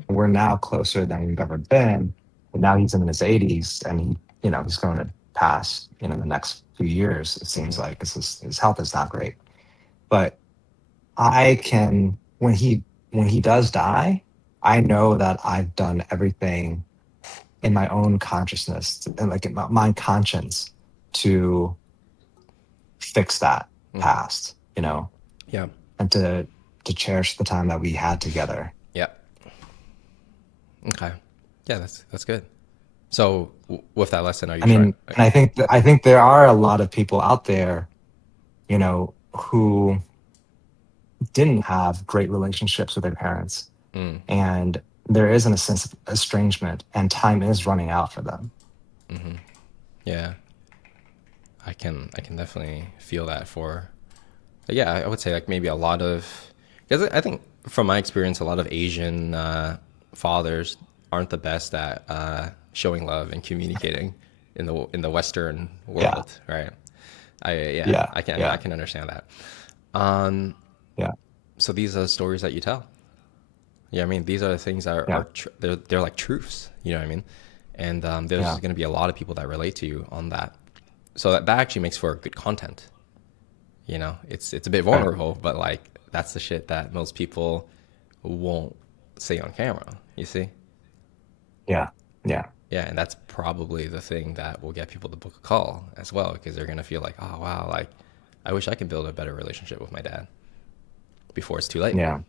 We're now closer than we've ever been. But now he's in his 80s, and he's going to pass, in the next few years. It seems like his health is not great. But I can, when he does die, I know that I've done everything in my own consciousness and like in my conscience to fix that past, Yeah. and to cherish the time that we had together. Yeah. Okay. Yeah, that's good. So with that lesson, are you I mean, and I think there are a lot of people out there, who didn't have great relationships with their parents, and there isn't a sense of estrangement, and time is running out for them. Yeah. I can definitely feel that yeah, I would say like maybe a lot of, because I think from my experience, a lot of Asian fathers aren't the best at showing love and communicating in the Western world, right? I can understand that. Yeah. So these are the stories that you tell. Yeah, I mean, these are the things that are they're like truths. You know what I mean? And there's going to be a lot of people that relate to you on that. So that actually makes for good content. It's a bit vulnerable, but like that's the shit that most people won't say on camera. You see? Yeah. Yeah, and that's probably the thing that will get people to book a call as well, because they're gonna feel like, oh wow, like I wish I could build a better relationship with my dad before it's too late. Yeah.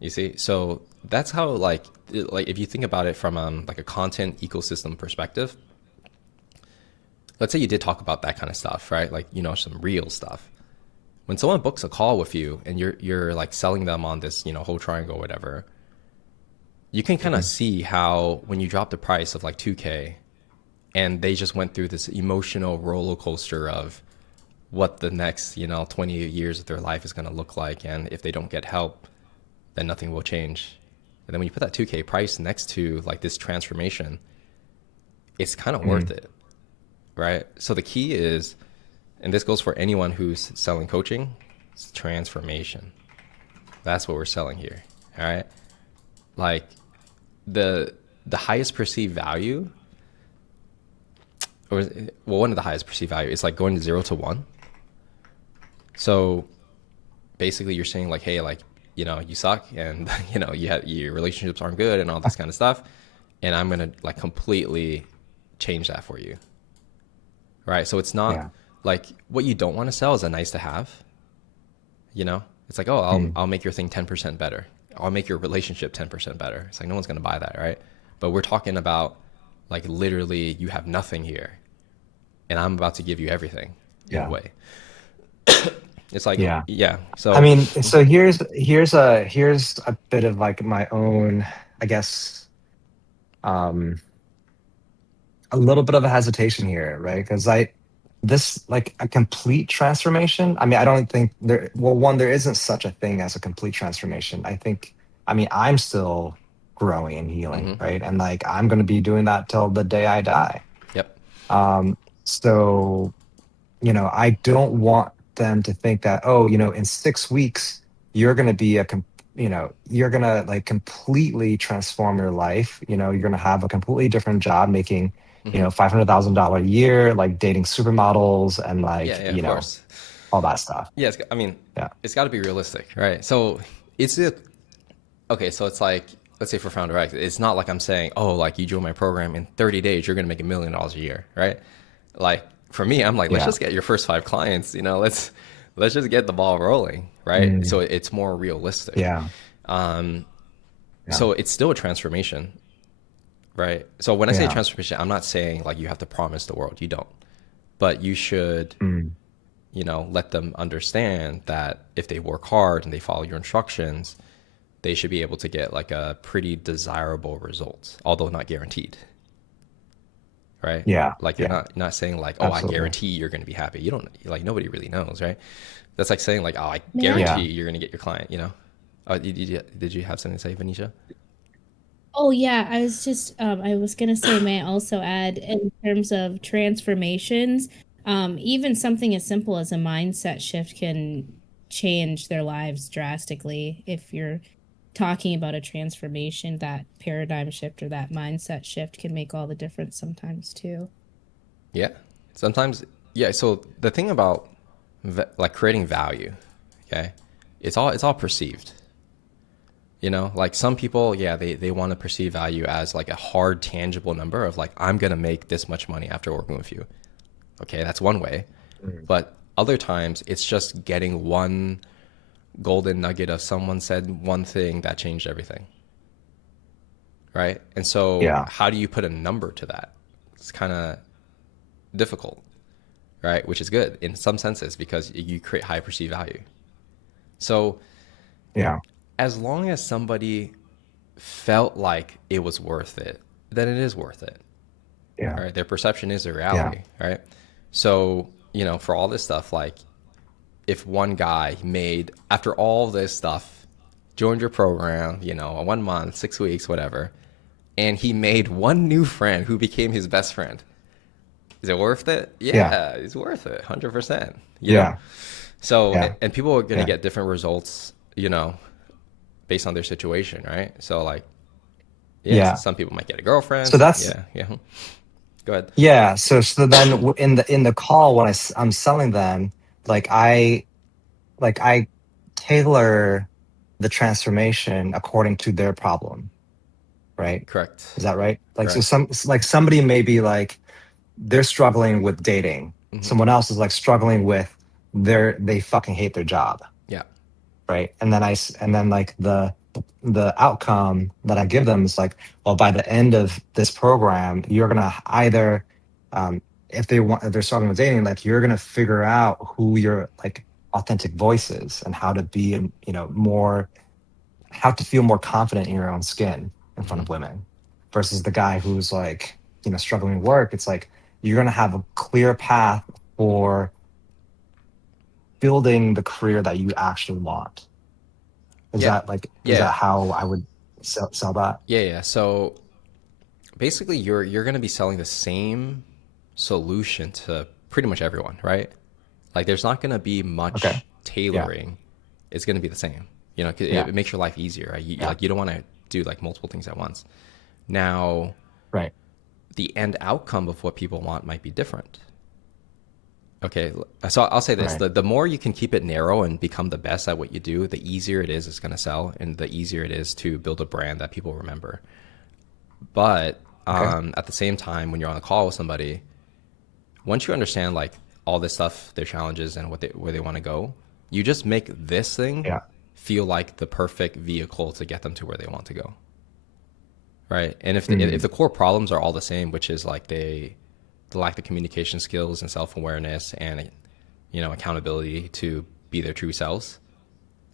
You see, so that's how like if you think about it from like a content ecosystem perspective. Let's say you did talk about that kind of stuff, right? Like, some real stuff. When someone books a call with you and you're like selling them on this, whole triangle or whatever, you can kind of see how when you drop the price of like 2K and they just went through this emotional roller coaster of what the next, 20 years of their life is going to look like. And if they don't get help, then nothing will change. And then when you put that 2K price next to like this transformation, it's kind of worth it. Right. So the key is, and this goes for anyone who's selling coaching, it's transformation. That's what we're selling here. All right. Like the highest perceived value, one of the highest perceived value is like going to 0 to 1. So basically you're saying like, hey, like, you suck and, your relationships aren't good and all this kind of stuff. And I'm going to like completely change that for you. Right. So it's not like what you don't want to sell is a nice to have. It's like, oh, I'll make your thing 10% better. I'll make your relationship 10% better. It's like no one's going to buy that. Right. But we're talking about like literally you have nothing here and I'm about to give you everything in a Yeah. way. It's like, Yeah. yeah. I So, mean, so here's a bit of like my own, I guess, um, a little bit of a hesitation here, right? Because this like a complete transformation. I mean, I don't think there. Well, one, there isn't such a thing as a complete transformation. I think. I mean, I'm still growing and healing, mhm, right? And like I'm going to be doing that till the day I die. yep. So I don't want them to think that, oh, in 6 weeks you're going to be you're going to like completely transform your life. You're going to have a completely different job making, Hmm. $500,000 a year, like dating supermodels and Yeah, like, yeah, of course. all that stuff. Yeah, I mean, Yeah. it's got to be realistic, right? So it's okay. So it's like, let's say for Founder X, it's not like I'm saying, oh, like you join my program in 30 days, you're going to make $1 million a year, right? Like for me, I'm like, let's Yeah. just get your first 5 clients, let's just get the ball rolling, right? Mm, So it's more realistic. yeah. Um, Yeah. so it's still a transformation, right? So when I say Yeah. transformation, I'm not saying like you have to promise the world. You don't, but you should, Mm, let them understand that if they work hard and they follow your instructions, they should be able to get like a pretty desirable result, although not guaranteed, right? yeah. Like you're Yeah. not saying like, oh, I Absolutely. guarantee you're going to be happy. You don't, like, nobody really knows, right? That's like saying like, oh, I May I? Yeah. guarantee you're going to get your client. Did you have something to say, Venetia? Oh yeah, I was gonna say, may I also add in terms of transformations, even something as simple as a mindset shift can change their lives drastically. If you're talking about a transformation, that paradigm shift or that mindset shift can make all the difference sometimes too. Yeah. Sometimes, yeah. So the thing about like creating value, okay, it's all perceived. Like some people, yeah, they want to perceive value as like a hard, tangible number of like, I'm going to make this much money after working with you. Okay, that's one way. Mm, But other times it's just getting one golden nugget of someone said one thing that changed everything. Right. And so yeah. how do you put a number to that? It's kind of difficult, right? Which is good in some senses because you create high perceived value. So Yeah. as long as somebody felt like it was worth it, then it is worth it. Yeah. All right. Their perception is the Yeah. reality. Right. So, for all this stuff, like if one guy made, after all this stuff, joined your program, 1 month, 6 weeks, whatever, and he made one new friend who became his best friend, is it worth it? Yeah. Yeah, it's worth it. 100%. Yeah. So, Yeah. and people are going to Yeah. get different results, based on their situation, right? So like, yeah, Yeah. some people might get a girlfriend. So that's Yeah, yeah. Go ahead. Yeah. So then in the call when I'm selling them, like I tailor the transformation according to their problem, right? Correct. Is that right? Like so Correct. somebody may be like they're struggling with dating. Hmm. Someone else is like struggling with they fucking hate their job, Yeah. right? And then like the outcome that I give them is like, well, by the end of this program, you're gonna either, if they're struggling with dating, like you're gonna figure out who your like authentic voice is and how to be, how to feel more confident in your own skin in front Hmm. of women, versus the guy who's like, struggling with work. It's like you're gonna have a clear path for building the career that you actually want. Is Yeah. that Yeah. how I would sell that? Yeah. Yeah. So basically, you're going to be selling the same solution to pretty much everyone, right? Like, there's not going to be much Okay. Yeah. tailoring. It's going to be the same. 'Cause Yeah. it makes your life easier. Right? Yeah. Like, you don't want to do like multiple things at once. Now, Right. the end outcome of what people want might be different. Okay, so I'll say this: Right. the more you can keep it narrow and become the best at what you do, the easier it is it's going to sell, and the easier it is to build a brand that people remember. But Okay. at the same time, when you're on a call with somebody, once you understand like all this stuff, their challenges, and where they want to go, you just make this thing Yeah. feel like the perfect vehicle to get them to where they want to go. Right. And if Mm. the core problems are all the same, which is like they the lack of communication skills and self-awareness and, you know, accountability to be their true selves,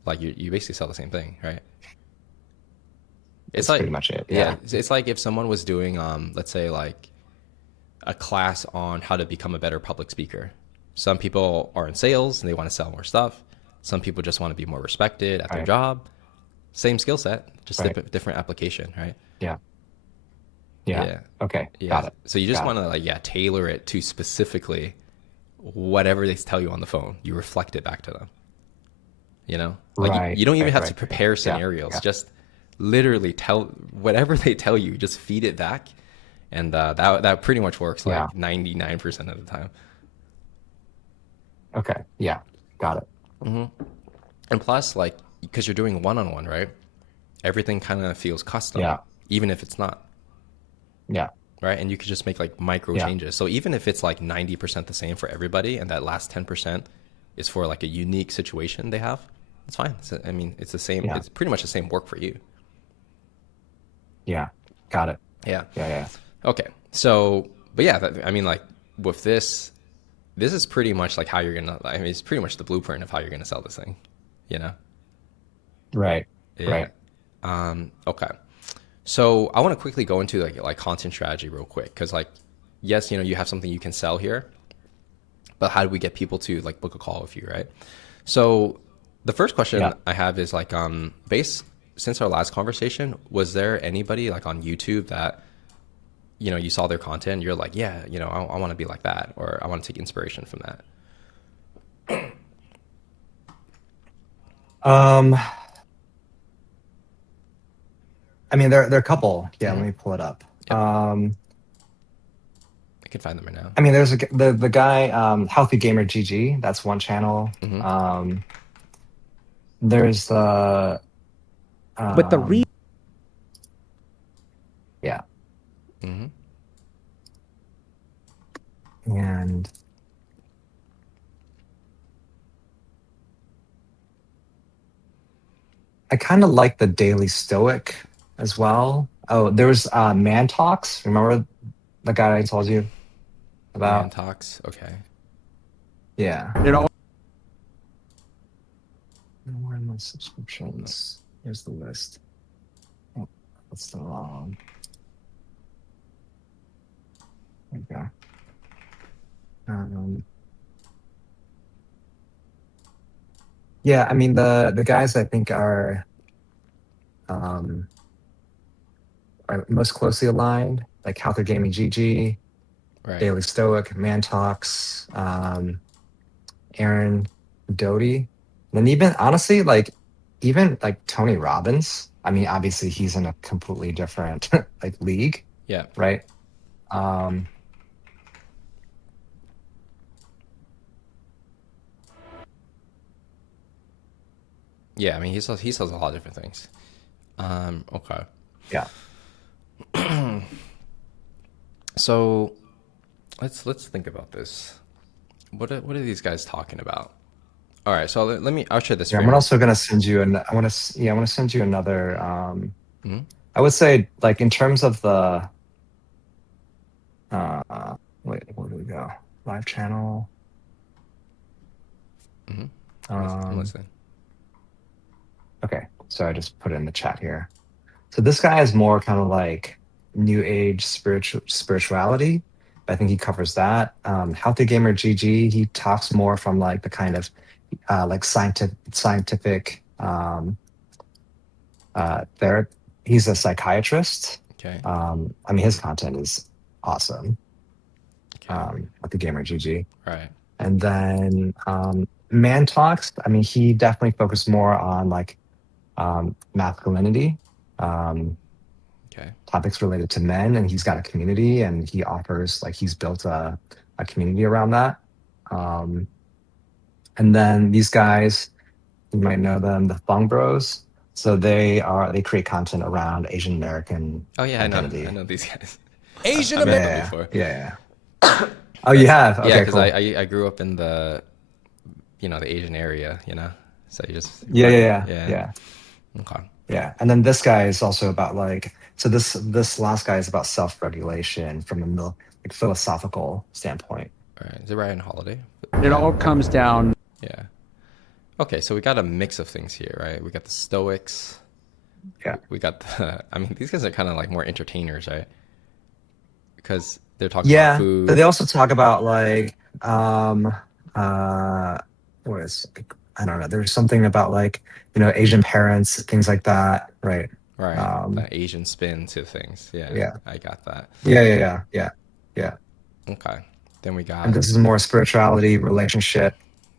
like you basically sell the same thing, right? That's pretty much it. Yeah. It's like if someone was doing, let's say like a class on how to become a better public speaker. Some people are in sales and they want to sell more stuff. Some people just want to be more respected at their job. Same skill set, just different application, right? Yeah. Okay. Yeah. Got it. So you just want to like, tailor it to specifically whatever they tell you on the phone. You reflect it back to them. You know, like you don't even have to prepare scenarios. Just literally tell whatever they tell you. Just feed it back, and that pretty much works like 99% of the time. Okay. Yeah. Got it. And plus, like, because you're doing one-on-one, right? Everything kind of feels custom, even if it's not. Yeah. Right. And you could just make like micro changes. So even if it's like 90% the same for everybody, and that last 10% is for like a unique situation they have, it's fine. I mean, it's the same. It's pretty much the same work for you. Yeah. Got it. Yeah. Okay. So, but yeah, I mean, like with this is pretty much like how you're gonna. I mean, it's pretty much the blueprint of how you're gonna sell this thing. You know. Right. Yeah. Right. Okay. So I want to quickly go into like content strategy real quick, because like, yes, you know, you have something you can sell here, but how do we get people to like book a call with you, right? So the first question I have is like, since our last conversation, was there anybody like on YouTube that, you know, you saw their content and you're like, yeah, you know, I want to be like that, or I want to take inspiration from that? I mean, there are a couple. Yeah, let me pull it up. I can find them right now. I mean, there's the guy, Healthy Gamer GG. That's one channel. There's the but the and I kind of like the Daily Stoic as well. Oh, there was Man Talks. Remember the guy I told you about? Man Talks. Okay. Yeah. it all Where are my subscriptions? Here's the list. Oh, that's the wrong. There we go. Yeah, I mean the guys I think are most closely aligned, like Healthy Gaming GG, Right. Daily Stoic, Man Talks, Aaron Doty, and even honestly, even Tony Robbins. I mean, obviously he's in a completely different like league, Yeah. right? Yeah, I mean, he sells a lot of different things. Okay. Yeah. So let's think about this. What are these guys talking about? All right, so I'll share this. Yeah, I'm also gonna send you I want to send you another. I would say, like, in terms of the wait, where do we go? Live channel. I'm listening. Okay, so I just put it in the chat here. So this guy is more kind of like new age spirituality. I think he covers that. Healthy Gamer GG, he talks more from like the kind of like scientific therapy. He's a psychiatrist. Okay. I mean, his content is awesome. Okay. Healthy Gamer GG. Right. And then Man Talks, I mean, he definitely focused more on like masculinity, Okay. topics related to men, and he's got a community, and he offers, like, he's built a community around that. And then these guys, you might know them, the Fung Bros. So they create content around Asian American Oh yeah, identity. I know these guys. Asian I've met American. them before. Yeah. Oh, you have? Okay, Yeah, because cool. I grew up in the Asian area, so you just Yeah. Okay. Yeah, and then this guy is also about like So this last guy is about self-regulation from a like philosophical standpoint. All right. Is it Ryan Holiday? It all comes down. Yeah. Okay, so we got a mix of things here, right? We got the Stoics. Yeah. We got the, I mean, these guys are kind of like more entertainers, right? Because they're talking about Yeah, food. but they also talk about like what is, I don't know. There's something about like, Asian parents, things like that, right? Right. Um, That Asian spin to things. Yeah. yeah, I got that. yeah. Okay. Then we And got, this is more spirituality, relationship.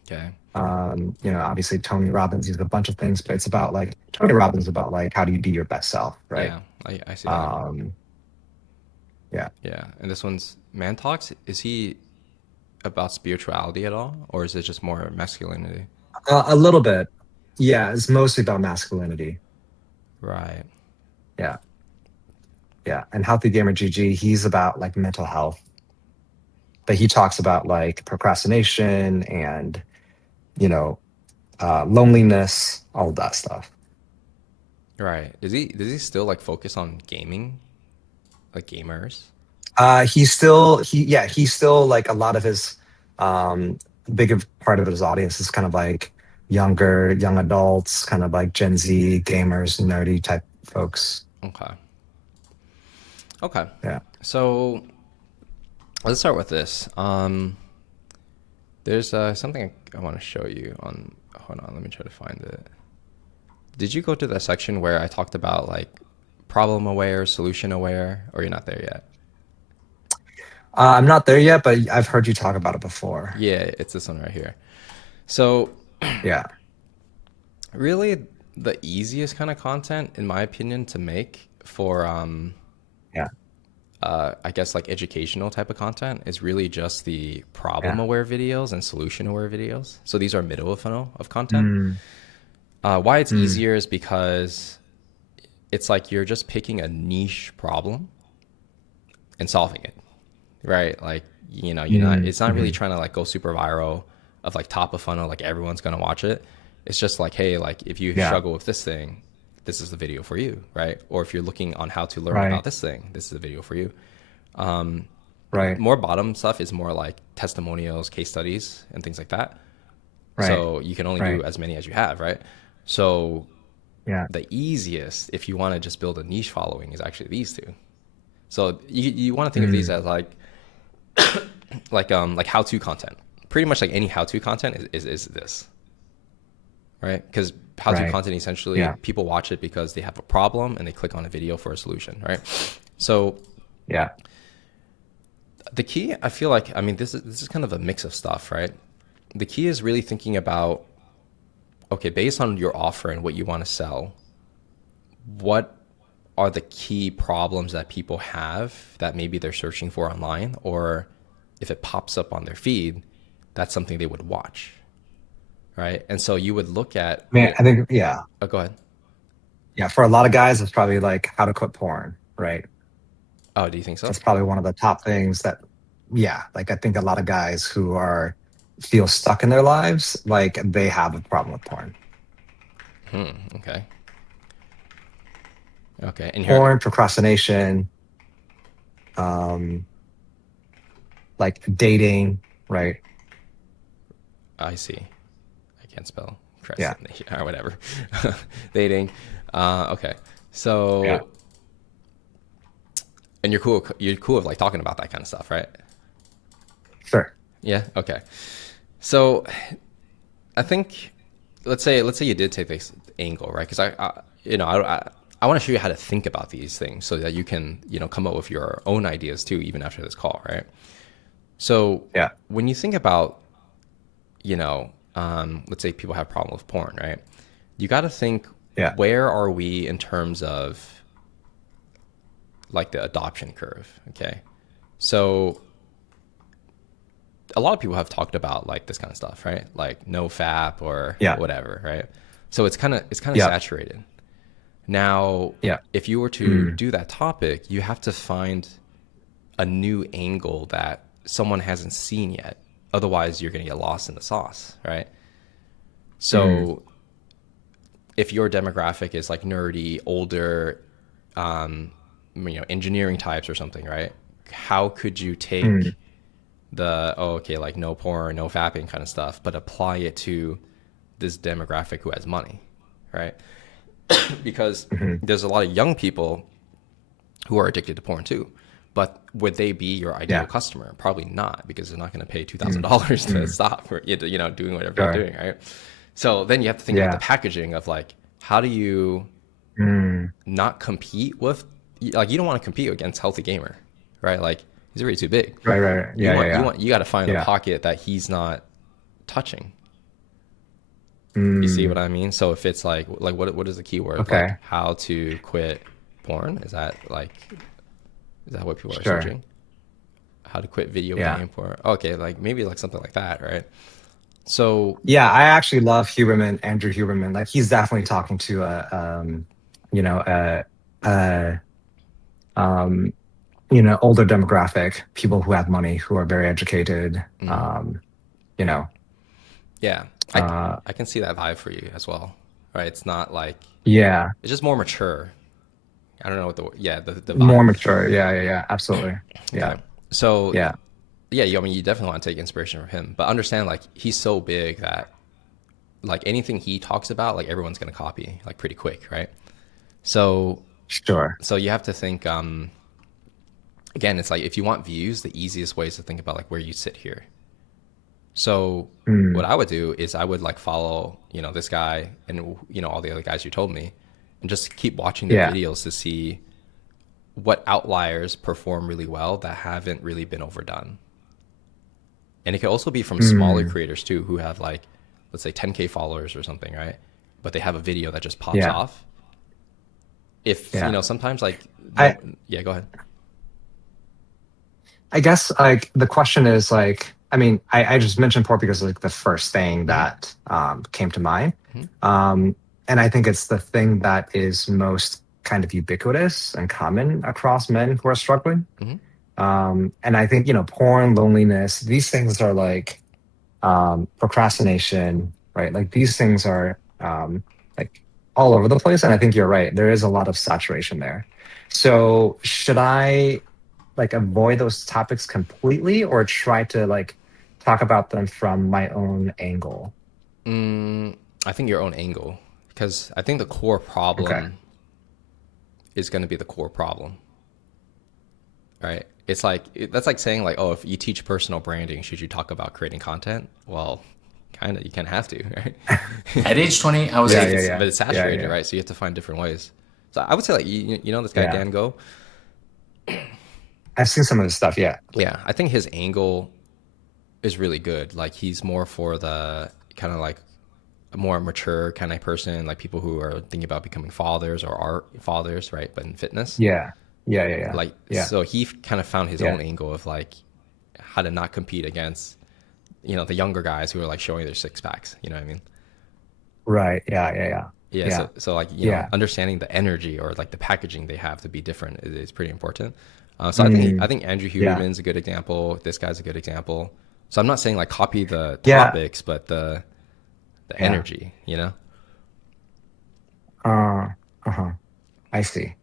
okay. Obviously Tony Robbins uses a bunch of things, but it's about like Tony Robbins is about like how do you be your best self, right? Yeah. I see that. Yeah. Yeah. And this one's Man Talks. Is he about spirituality at all? Or is it just more masculinity? A little bit. Yeah, it's mostly about masculinity. Right. Yeah. Yeah. And Healthy Gamer GG, he's about like mental health. But he talks about like procrastination and, loneliness, all of that stuff. Right. Does he still like focus on gaming? Like gamers? He's still like a lot of his bigger part of his audience is kind of like young adults, kind of like Gen Z gamers, nerdy type folks. Okay. Okay. Yeah. So let's start with this. There's something I want to show you on. Hold on, let me try to find it. Did you go to the section where I talked about like problem aware, solution aware, or you're not there yet? I'm not there yet, but I've heard you talk about it before. Yeah, it's this one right here. So Yeah. really the easiest kind of content, in my opinion, to make for Yeah. I guess like educational type of content is really just the problem aware videos and solution aware videos. So these are middle of funnel of content. Why it's easier is because it's like you're just picking a niche problem and solving it, right? Like, you're not, it's not really trying to like go super viral of like top of funnel, like everyone's going to watch it. It's just like, hey, like if you struggle with this thing, this is the video for you, right? Or if you're looking on how to learn about this thing, this is the video for you. Right. More bottom stuff is more like testimonials, case studies, and things like that. Right. So you can only do as many as you have, right? So Yeah. the easiest, if you want to just build a niche following, is actually these two. So you want to think of these as like like how-to content. Pretty much like any how-to content is this, right? Because how-to content essentially people watch it because they have a problem and they click on a video for a solution, right? So Yeah. the key, I feel like, I mean, this is kind of a mix of stuff, right? The key is really thinking about, okay, based on your offer and what you want to sell, what are the key problems that people have that maybe they're searching for online, or if it pops up on their feed, that's something they would watch, right? And so you would look at, I think, oh, go ahead. Yeah, for a lot of guys, it's probably like how to quit porn, right? Oh, do you think so? That's probably one of the top things that, like I think a lot of guys who feel stuck in their lives, like they have a problem with porn. Okay. Okay. And Porn, procrastination, like dating, right? I see. I can't spell or whatever. Dating. Okay. So, and you're cool with like talking about that kind of stuff, right? Sure. Yeah. Okay. So I think, let's say you did take this angle, right? Because I want to show you how to think about these things so that you can, come up with your own ideas too, even after this call, right? So when you think about, let's say people have a problem with porn, right? You got to think, where are we in terms of like the adoption curve? Okay. So a lot of people have talked about like this kind of stuff, right? Like no FAP or whatever, right? So it's kind of saturated. Now, if you were to do that topic, you have to find a new angle that someone hasn't seen yet. Otherwise, you're going to get lost in the sauce, right? So if your demographic is like nerdy, older, engineering types or something, right? How could you take Mm. like no porn, no fapping kind of stuff, but apply it to this demographic who has money, right? Because Mm-hmm. there's a lot of young people who are addicted to porn too. But would they be your ideal Yeah. customer? Probably not, because they're not going to pay $2,000 to stop or doing whatever Sure. they're doing, right? So then you have to think about Yeah. the packaging of like, how do you Mm. not compete with, like, you don't want to compete against Healthy Gamer, right? Like, he's already too big. Right. You got to find a Yeah. pocket that he's not touching. Mm. You see what I mean? So if it's like what is the keyword? Okay. Like how to quit porn? Is that what people are Sure. searching? How to quit video Yeah. game porn? Okay, like maybe like something like that, right? So Yeah, I actually love Huberman, Andrew Huberman. Like he's definitely talking to a older demographic, people who have money, who are very educated. You know, yeah, uh, I can see that vibe for you as well, right? It's not like yeah, it's just more mature. I don't know what the vibe. more mature. Yeah, absolutely. Yeah, Okay. So yeah, I mean, you definitely want to take inspiration from him, but understand like he's so big that like anything he talks about, like everyone's gonna copy like pretty quick, right? So sure. you have to think. Again, it's like if you want views, the easiest way is to think about like where you sit here. So Mm. what I would do is I would like follow this guy and all the other guys you told me, and just keep watching their Yeah. videos to see what outliers perform really well that haven't really been overdone. And it could also be from smaller creators too, who have like, let's say 10K followers or something, right? But they have a video that just pops Yeah. off. If, Yeah. sometimes like, I- yeah, go ahead. I guess like the question is like, I mean, I just mentioned pork because like the first thing that came to mind. And I think it's the thing that is most kind of ubiquitous and common across men who are struggling. And I think, porn, loneliness, these things are like procrastination, right? Like these things are like all over the place. And I think you're right. There is a lot of saturation there. So should I like avoid those topics completely or try to like talk about them from my own angle? I think your own angle, because I think the core problem Okay. is going to be the core problem, right? It's like that's like saying like, oh, if you teach personal branding, should you talk about creating content? Well, kind of, you kind of have to, right? At age 20, I was Yeah, like, yeah, yeah. But it's saturated, Yeah. right? So you have to find different ways. So I would say like this guy Yeah. Dan Go. I've seen some of this stuff. Yeah. Yeah, I think his angle is really good. Like he's more for the kind of like a more mature kind of person, like people who are thinking about becoming fathers or are fathers, right? But in fitness. Yeah. Yeah. Like, Yeah. so he kind of found his Yeah. own angle of like how to not compete against, the younger guys who are like showing their six packs. You know what I mean? Right. Yeah. Yeah. Yeah. So like, Yeah. understanding the energy or like the packaging they have to be different is pretty important. So I think Andrew Yeah. Huberman's a good example. This guy's a good example. So I'm not saying like copy the Yeah. topics, but the energy, Uh-huh. I see.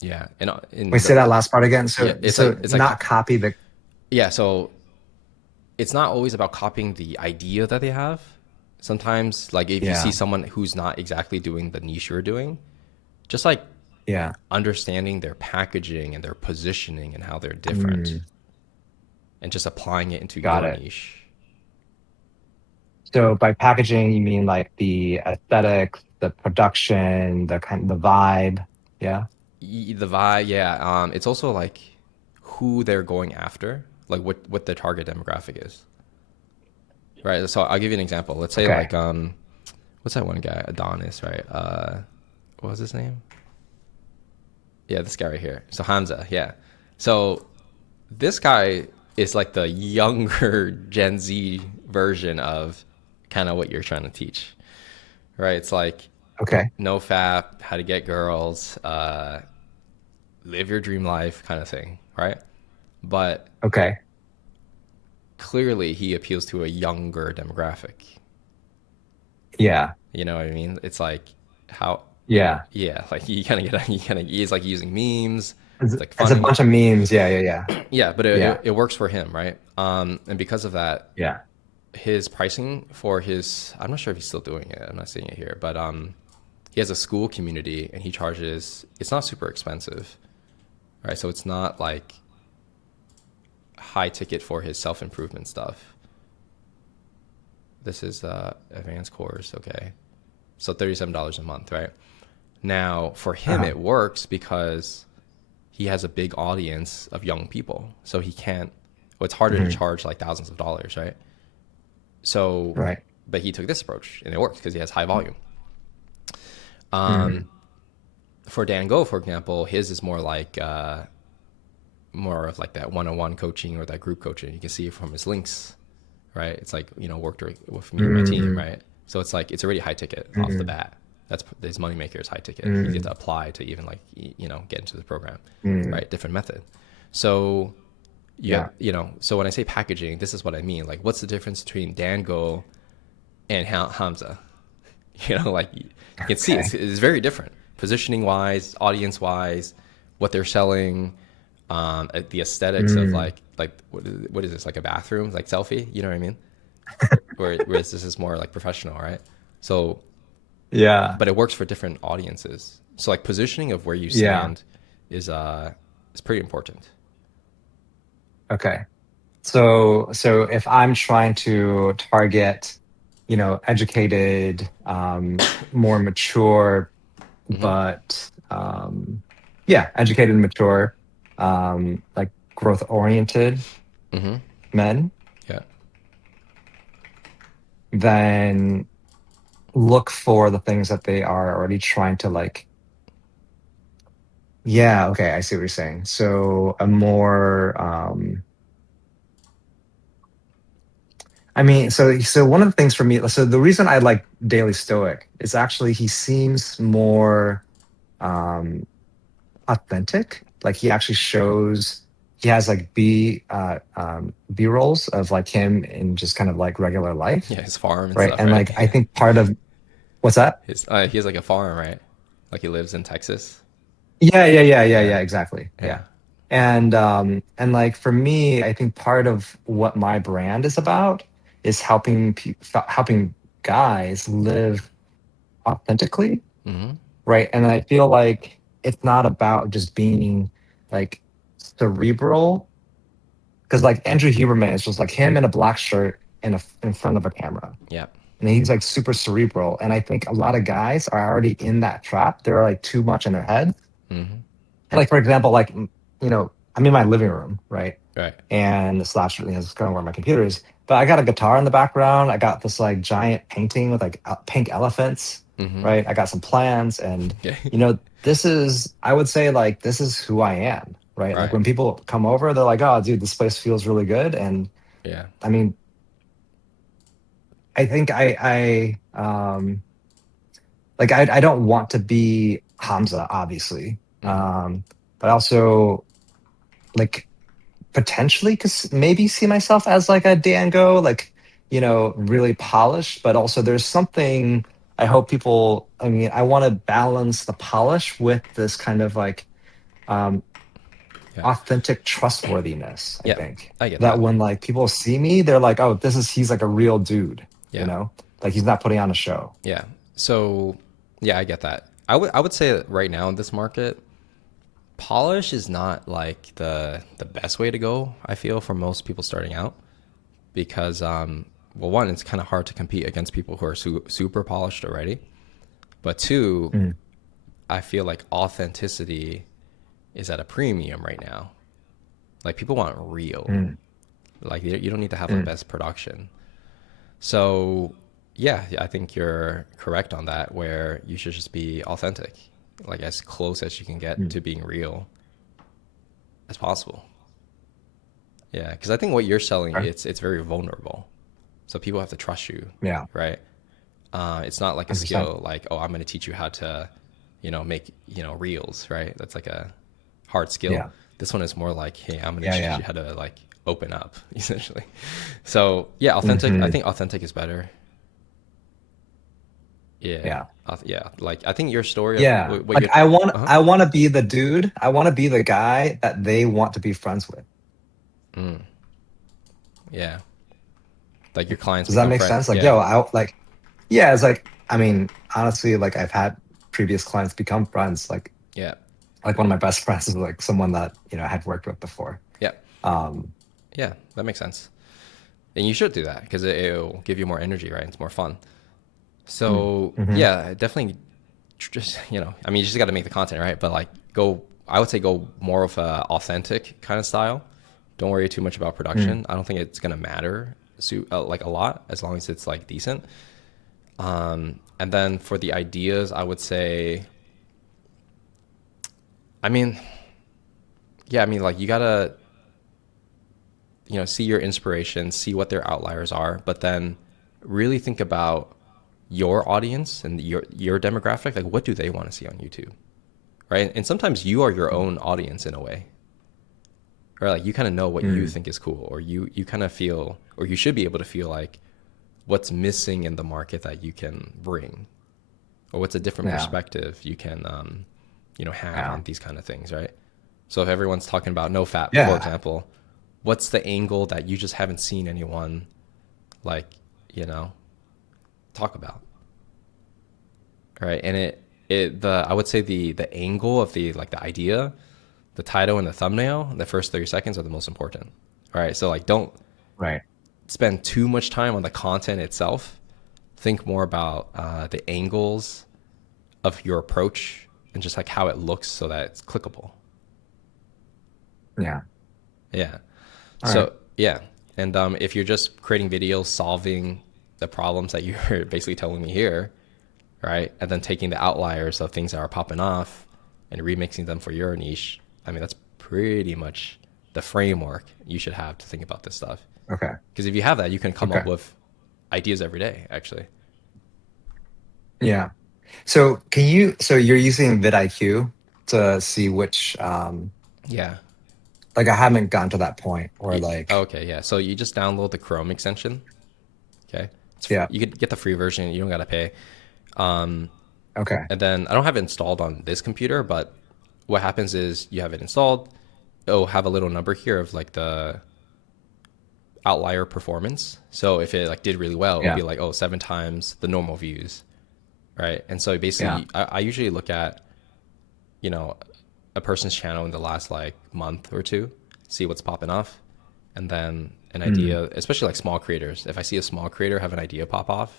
Yeah. And Wait, say that last part again. So, Yeah, it's so like not copy the. Yeah, so it's not always about copying the idea that they have. Sometimes, like if you Yeah. see someone who's not exactly doing the niche you're doing, just like Yeah. understanding their packaging and their positioning and how they're different, and just applying it into Got your it. niche. So by packaging, you mean like the aesthetics, the production, the vibe. Yeah. The vibe, yeah. It's also like who they're going after, like what their target demographic is. Right. So I'll give you an example. Let's say Okay. like what's that one guy? Adonis, right? What was his name? Yeah, this guy right here. So Hamza, yeah. So this guy is like the younger Gen Z version of kind of what you're trying to teach. Right? It's like Okay. no fap, how to get girls, live your dream life kind of thing, right? But Okay. clearly he appeals to a younger demographic. Yeah. You know what I mean? It's like how Yeah. Yeah, like you kind of get he's like using memes. It's, It's like it's a funny. bunch of memes. Yeah, yeah, yeah. Yeah, but Yeah. it works for him, right? And because of that, Yeah. his pricing for his, I'm not sure if he's still doing it. I'm not seeing it here, but he has a school community and he charges, it's not super expensive, right? So it's not like high ticket for his self-improvement stuff. This is advanced course, okay. So $37 a month, right? Now, for him, it works because he has a big audience of young people. So he can't, well, it's harder to charge like thousands of dollars, right? So, Right. but he took this approach and it works because he has high volume. For Dan Go, for example, his is more like, more of like that one-on-one coaching or that group coaching. You can see it from his links, right? It's like, worked with me and my team, right? So it's like, it's already high ticket off the bat. That's his moneymaker is high ticket. You get to apply to even like, get into the program, right? Different method. So so when I say packaging, this is what I mean. Like, what's the difference between Dan Go and Hamza? Like you can see it's very different positioning wise, audience wise, what they're selling, the aesthetics of like what is this, like a bathroom, like selfie, you know what I mean? Whereas this is more like professional, right? So Yeah. but it works for different audiences. So like positioning of where you Yeah. stand is pretty important. Okay. So if I'm trying to target, educated, more mature, but educated and mature, like growth oriented men, Yeah. then look for the things that they are already trying to like. Yeah, okay, I see what you're saying. So a more so one of the things for me, so the reason I like Daily Stoic is actually he seems more authentic. Like he actually shows he has like B rolls of like him in just kind of like regular life, Yeah, his farm and right? stuff, And right? like I think part of what's that? He has like a farm, right? Like he lives in Texas. Yeah, exactly. Yeah. Yeah. And like for me, I think part of what my brand is about is helping guys live authentically, right? And I feel like it's not about just being like cerebral, because like Andrew Huberman is just like him in a black shirt in front of a camera, Yeah. and he's like super cerebral. And I think a lot of guys are already in that trap. They're like too much in their head. Like for example, like I'm in my living room, right? Right. And slash is kind of where my computer is. But I got a guitar in the background. I got this like giant painting with like pink elephants, right? I got some plans, and Okay. this is, I would say, like this is who I am, right? Like Right. when people come over, they're like, "Oh, dude, this place feels really good." And Yeah. I mean, I think I don't want to be Hamza, obviously, but also like potentially maybe see myself as like a Dango, like really polished, but also there's something I hope people. I mean, I want to balance the polish with this kind of like authentic trustworthiness. I Yeah, think I get that that. when like people see me, they're like, "Oh, he's like a real dude," Yeah. like he's not putting on a show. Yeah. So, yeah, I get that. I would say that right now in this market, polish is not like the best way to go, I feel, for most people starting out, because well, one, it's kind of hard to compete against people who are super polished already. But two, I feel like authenticity is at a premium right now. Like people want real. Like you don't need to have the best production. So yeah, I think you're correct on that, where you should just be authentic, like as close as you can get to being real as possible. Yeah, because I think what you're selling, it's very vulnerable. So people have to trust you, Yeah, right? It's not like a 100%. skill, like, oh, I'm going to teach you how to, make, reels, right? That's like a hard skill. Yeah. This one is more like, hey, I'm going to Yeah, teach yeah. you how to like open up, essentially. So yeah, authentic. I think authentic is better. Yeah. Yeah. Yeah. Like I think your story of Yeah. what Like you're. Uh-huh. I want to be the dude. I want to be the guy that they want to be friends with. Mm, yeah. Like your clients Does that become make friend. sense? Like, Yeah. yo, I like, yeah, it's like, I mean, honestly, like I've had previous clients become friends. Yeah. Like one of my best friends is like someone that, I had worked with before. Yeah. Um, Yeah. That makes sense. And you should do that because it'll give you more energy, right? It's more fun. mm, So mhm. yeah, definitely just, I mean, you just got to make the content, right? But like I would say go more of a authentic kind of style. Don't worry too much about Mm, production. I don't think it's going to matter like a lot as long as it's like decent. And then for the ideas, I would say, I mean, yeah, I mean, like you gotta, see your inspiration, see what their outliers are, but then really think about your audience and your demographic. Like, what do they want to see on YouTube, right? And sometimes you are your own audience in a way, right? Like you kind of know what you mm, think is cool, or you kind of feel, or you should be able to feel like what's missing in the market that you can bring, or what's a different yeah. perspective you can, have Yeah. on these kind of things, right? So if everyone's talking about no fap, for Yeah. example, what's the angle that you just haven't seen anyone like, you know, talk about, right? And I would say the angle of the idea, the title and the thumbnail, the first 30 seconds are the most important. All right. So like don't Right. spend too much time on the content itself. Think more about the angles of your approach and just like how it looks so that it's clickable. Yeah. Yeah. All right. So yeah, and if you're just creating videos solving the problems that you're basically telling me here, right, and then taking the outliers of things that are popping off and remixing them for your niche, I mean that's pretty much the framework you should have to think about this stuff. Okay. Because if you have that, you can come Okay. up with ideas every day. Actually, Yeah. So you're using vidIQ to see which, yeah. like I haven't gotten to that point where like, Okay, yeah. So you just download the Chrome extension. Okay, yeah. you could get the free version. You don't gotta pay. Um, Okay. And then I don't have it installed on this computer, but what happens is you have it installed. It'll have a little number here of like the outlier performance. So if it like did really well, it'll Yeah. be like, oh, 7 times the normal views, right? And so Yeah. basically, I usually look at, you know, a person's channel in the last like month or two, see what's popping off, and then an Mm, idea, especially like small creators. If I see a small creator have an idea pop off,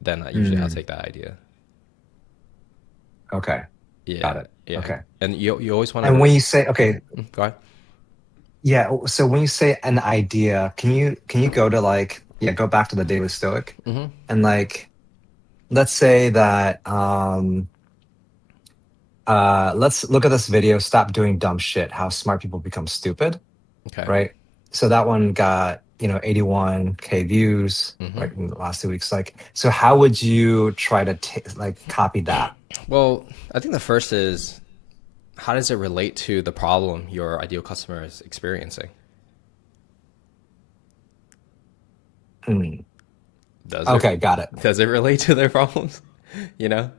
then usually I'll mm, take that idea. okay. Got Yeah, it. yeah. Okay. And you always want And to when you say, okay, go ahead. yeah, so when you say an idea, can you go to like, yeah, go back to the Daily Stoic Hmm. and like, let's say that, let's look at this video, stop doing dumb shit, how smart people become stupid, Okay. right? So that one got, 81K views, Hmm. right, in the last 2 weeks. Like, so how would you try to like copy that? Well, I think the first is how does it relate to the problem your ideal customer is experiencing? Hmm. Does it Okay, got it. does it relate to their problems? You know?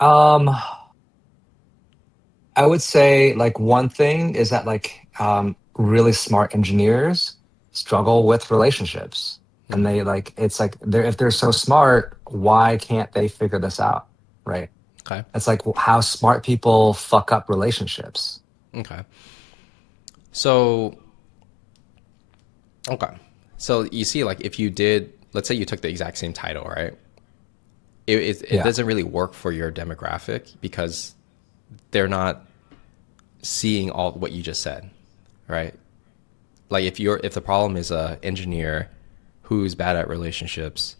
Um, I would say like one thing is that like really smart engineers struggle with relationships. And Hmm. they like it's like if they're so smart, why can't they figure this out? Right? Okay. It's like how smart people fuck up relationships. Okay. So okay. So you see, like if you did, let's say you took the exact same title, right? It Yeah. doesn't really work for your demographic because they're not seeing all what you just said, right? Like if the problem is a engineer who's bad at relationships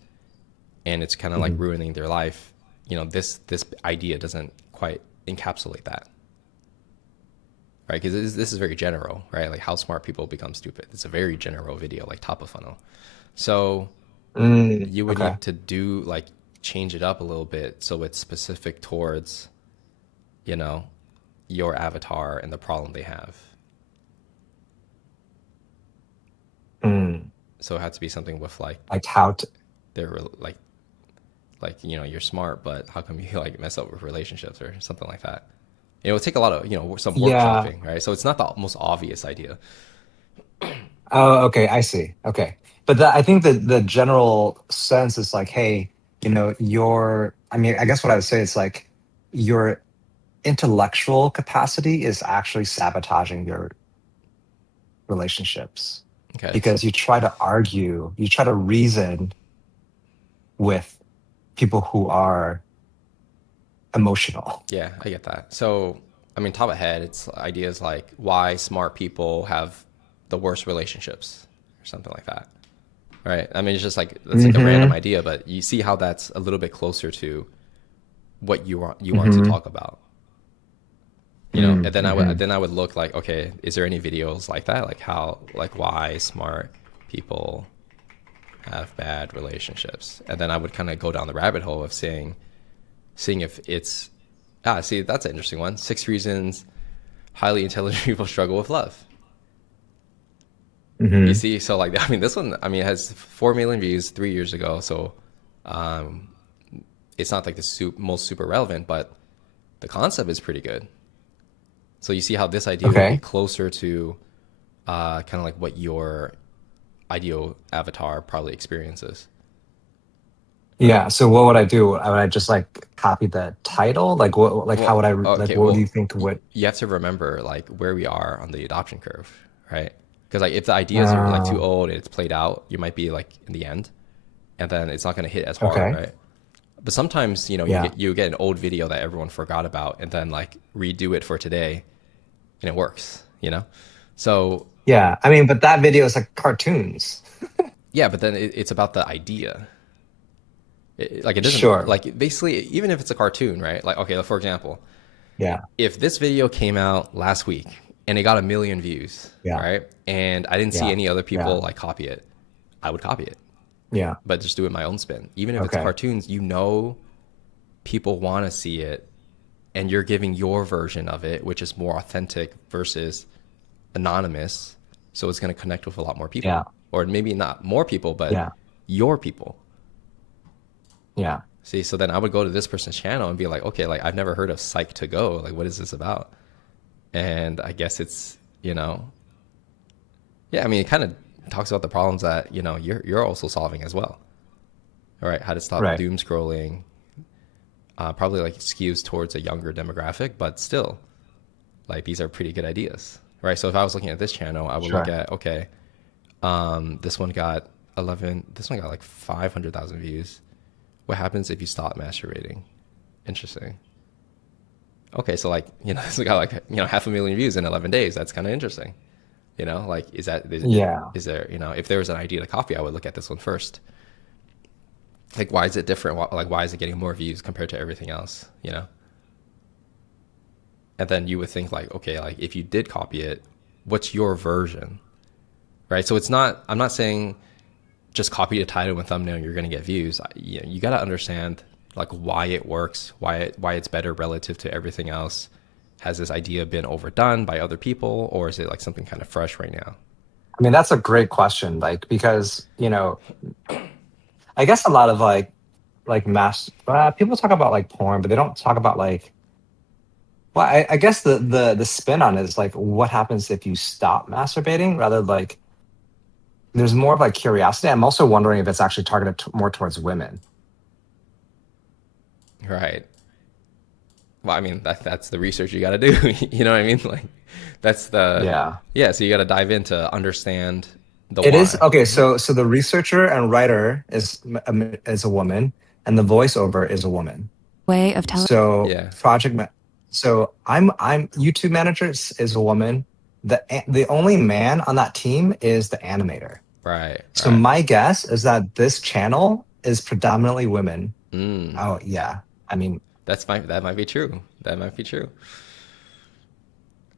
and it's kind of like Mhm. ruining their life, this idea doesn't quite encapsulate that, right? Because this is very general, right? Like how smart people become stupid. It's a very general video, like top of funnel. So you would Okay. need to do like change it up a little bit so it's specific towards, you know, your avatar and the problem they have. Mm. So it had to be something with like Like how to their like Like, you're smart, but how come you like mess up with relationships or something like that? It would take a lot of, some Yeah. workshopping, right? So it's not the most obvious idea. Oh, okay. I see. Okay. But I think that the general sense is like, hey, I mean, I guess what I would say is like your intellectual capacity is actually sabotaging your relationships Okay. because you try to argue, you try to reason with people who are emotional. Yeah, I get that. So, I mean, top of head, it's ideas like why smart people have the worst relationships or something like that. Right. I mean, it's just like, that's like a random Mm-hmm. idea, but you see how that's a little bit closer to what you want to Mm-hmm. talk about. And Mm-hmm. then I would look like, okay, is there any videos like that? Like why smart people have bad relationships? And then I would kind of go down the rabbit hole of seeing if it's, see, that's an interesting one. 6 reasons highly intelligent people struggle with love. You Mm-hmm. see, so like, I mean, this one, I mean, it has 4 million views 3 years ago. So, um, it's not like the most super relevant, but the concept is pretty good. So you see how this idea would be Okay. closer to kind of like what your ideal avatar probably experiences. Yeah. So what would I do? Would I just like copy the title? Like what? Like how Well, would I? Like okay, what do you well, think would? you have to remember like where we are on the adoption curve, right? Because like if the ideas are like too Uh, old and it's played out, you might be like in the end, and then it's not going to hit as hard, okay. right? But sometimes Yeah. you get an old video that everyone forgot about, and then like redo it for today, and it works, So Yeah. I mean, but that video is like cartoons. yeah, but then it's about the idea. Like it doesn't Sure. like basically even if it's a cartoon, right? Like okay, for example, Yeah. if this video came out last week and it got 1 million views, Yeah. right? And I didn't see Yeah. any other Yeah. people like copy it, I would copy it, Yeah. but just do it my own spin. Even if it's Okay. cartoons, people want to see it, and you're giving your version of it, which is more authentic versus anonymous. So it's going to connect with a lot more Yeah. people, or maybe not more people, but Yeah. your people. Yeah. See, so then I would go to this person's channel and be like, okay, like I've never heard of Psych to Go. Like, what is this about? And I guess it's, yeah, I mean, it kind of talks about the problems that, you're also solving as well. All right, how to stop Right. doom scrolling. Probably like skews towards a younger demographic, but still, like these are pretty good ideas, right? So if I was looking at this channel, I would look Sure. at, okay, this one got this one got like 500,000 views. What happens if you stop masturbating? Interesting. Okay, so like, this got like, 500,000 views in 11 days. That's kind of interesting. Like, Yeah. is there, if there was an idea to copy, I would look at this one first. Like, why is it different? Like, why is it getting more views compared to everything else? And then you would think like, okay, like if you did copy it, what's your version, right? So I'm not saying just copy the title and thumbnail, you're going to get views. You got to understand like why it works, why it's better relative to everything else. Has this idea been overdone by other people, or is it like something kind of fresh right now? I mean, that's a great question. Like because I guess a lot of mass people talk about like porn, but they don't talk about like. Well, I guess the spin on it is like what happens if you stop masturbating rather like there's more of like curiosity. I'm also wondering if it's actually targeted more towards women. Right. Well, I mean, that's the research you got to do. You know what I mean? Like, that's Yeah. yeah. So you got to dive in to understand the It is why. okay. So the researcher and writer is a woman, and the voiceover is a woman. Way of telling. So Yeah. so I'm YouTube manager is a woman. The only man on that team is the animator. Right. So Right. my guess is that this channel is predominantly women. Mm, Oh yeah. I mean, that might be true. That might be true.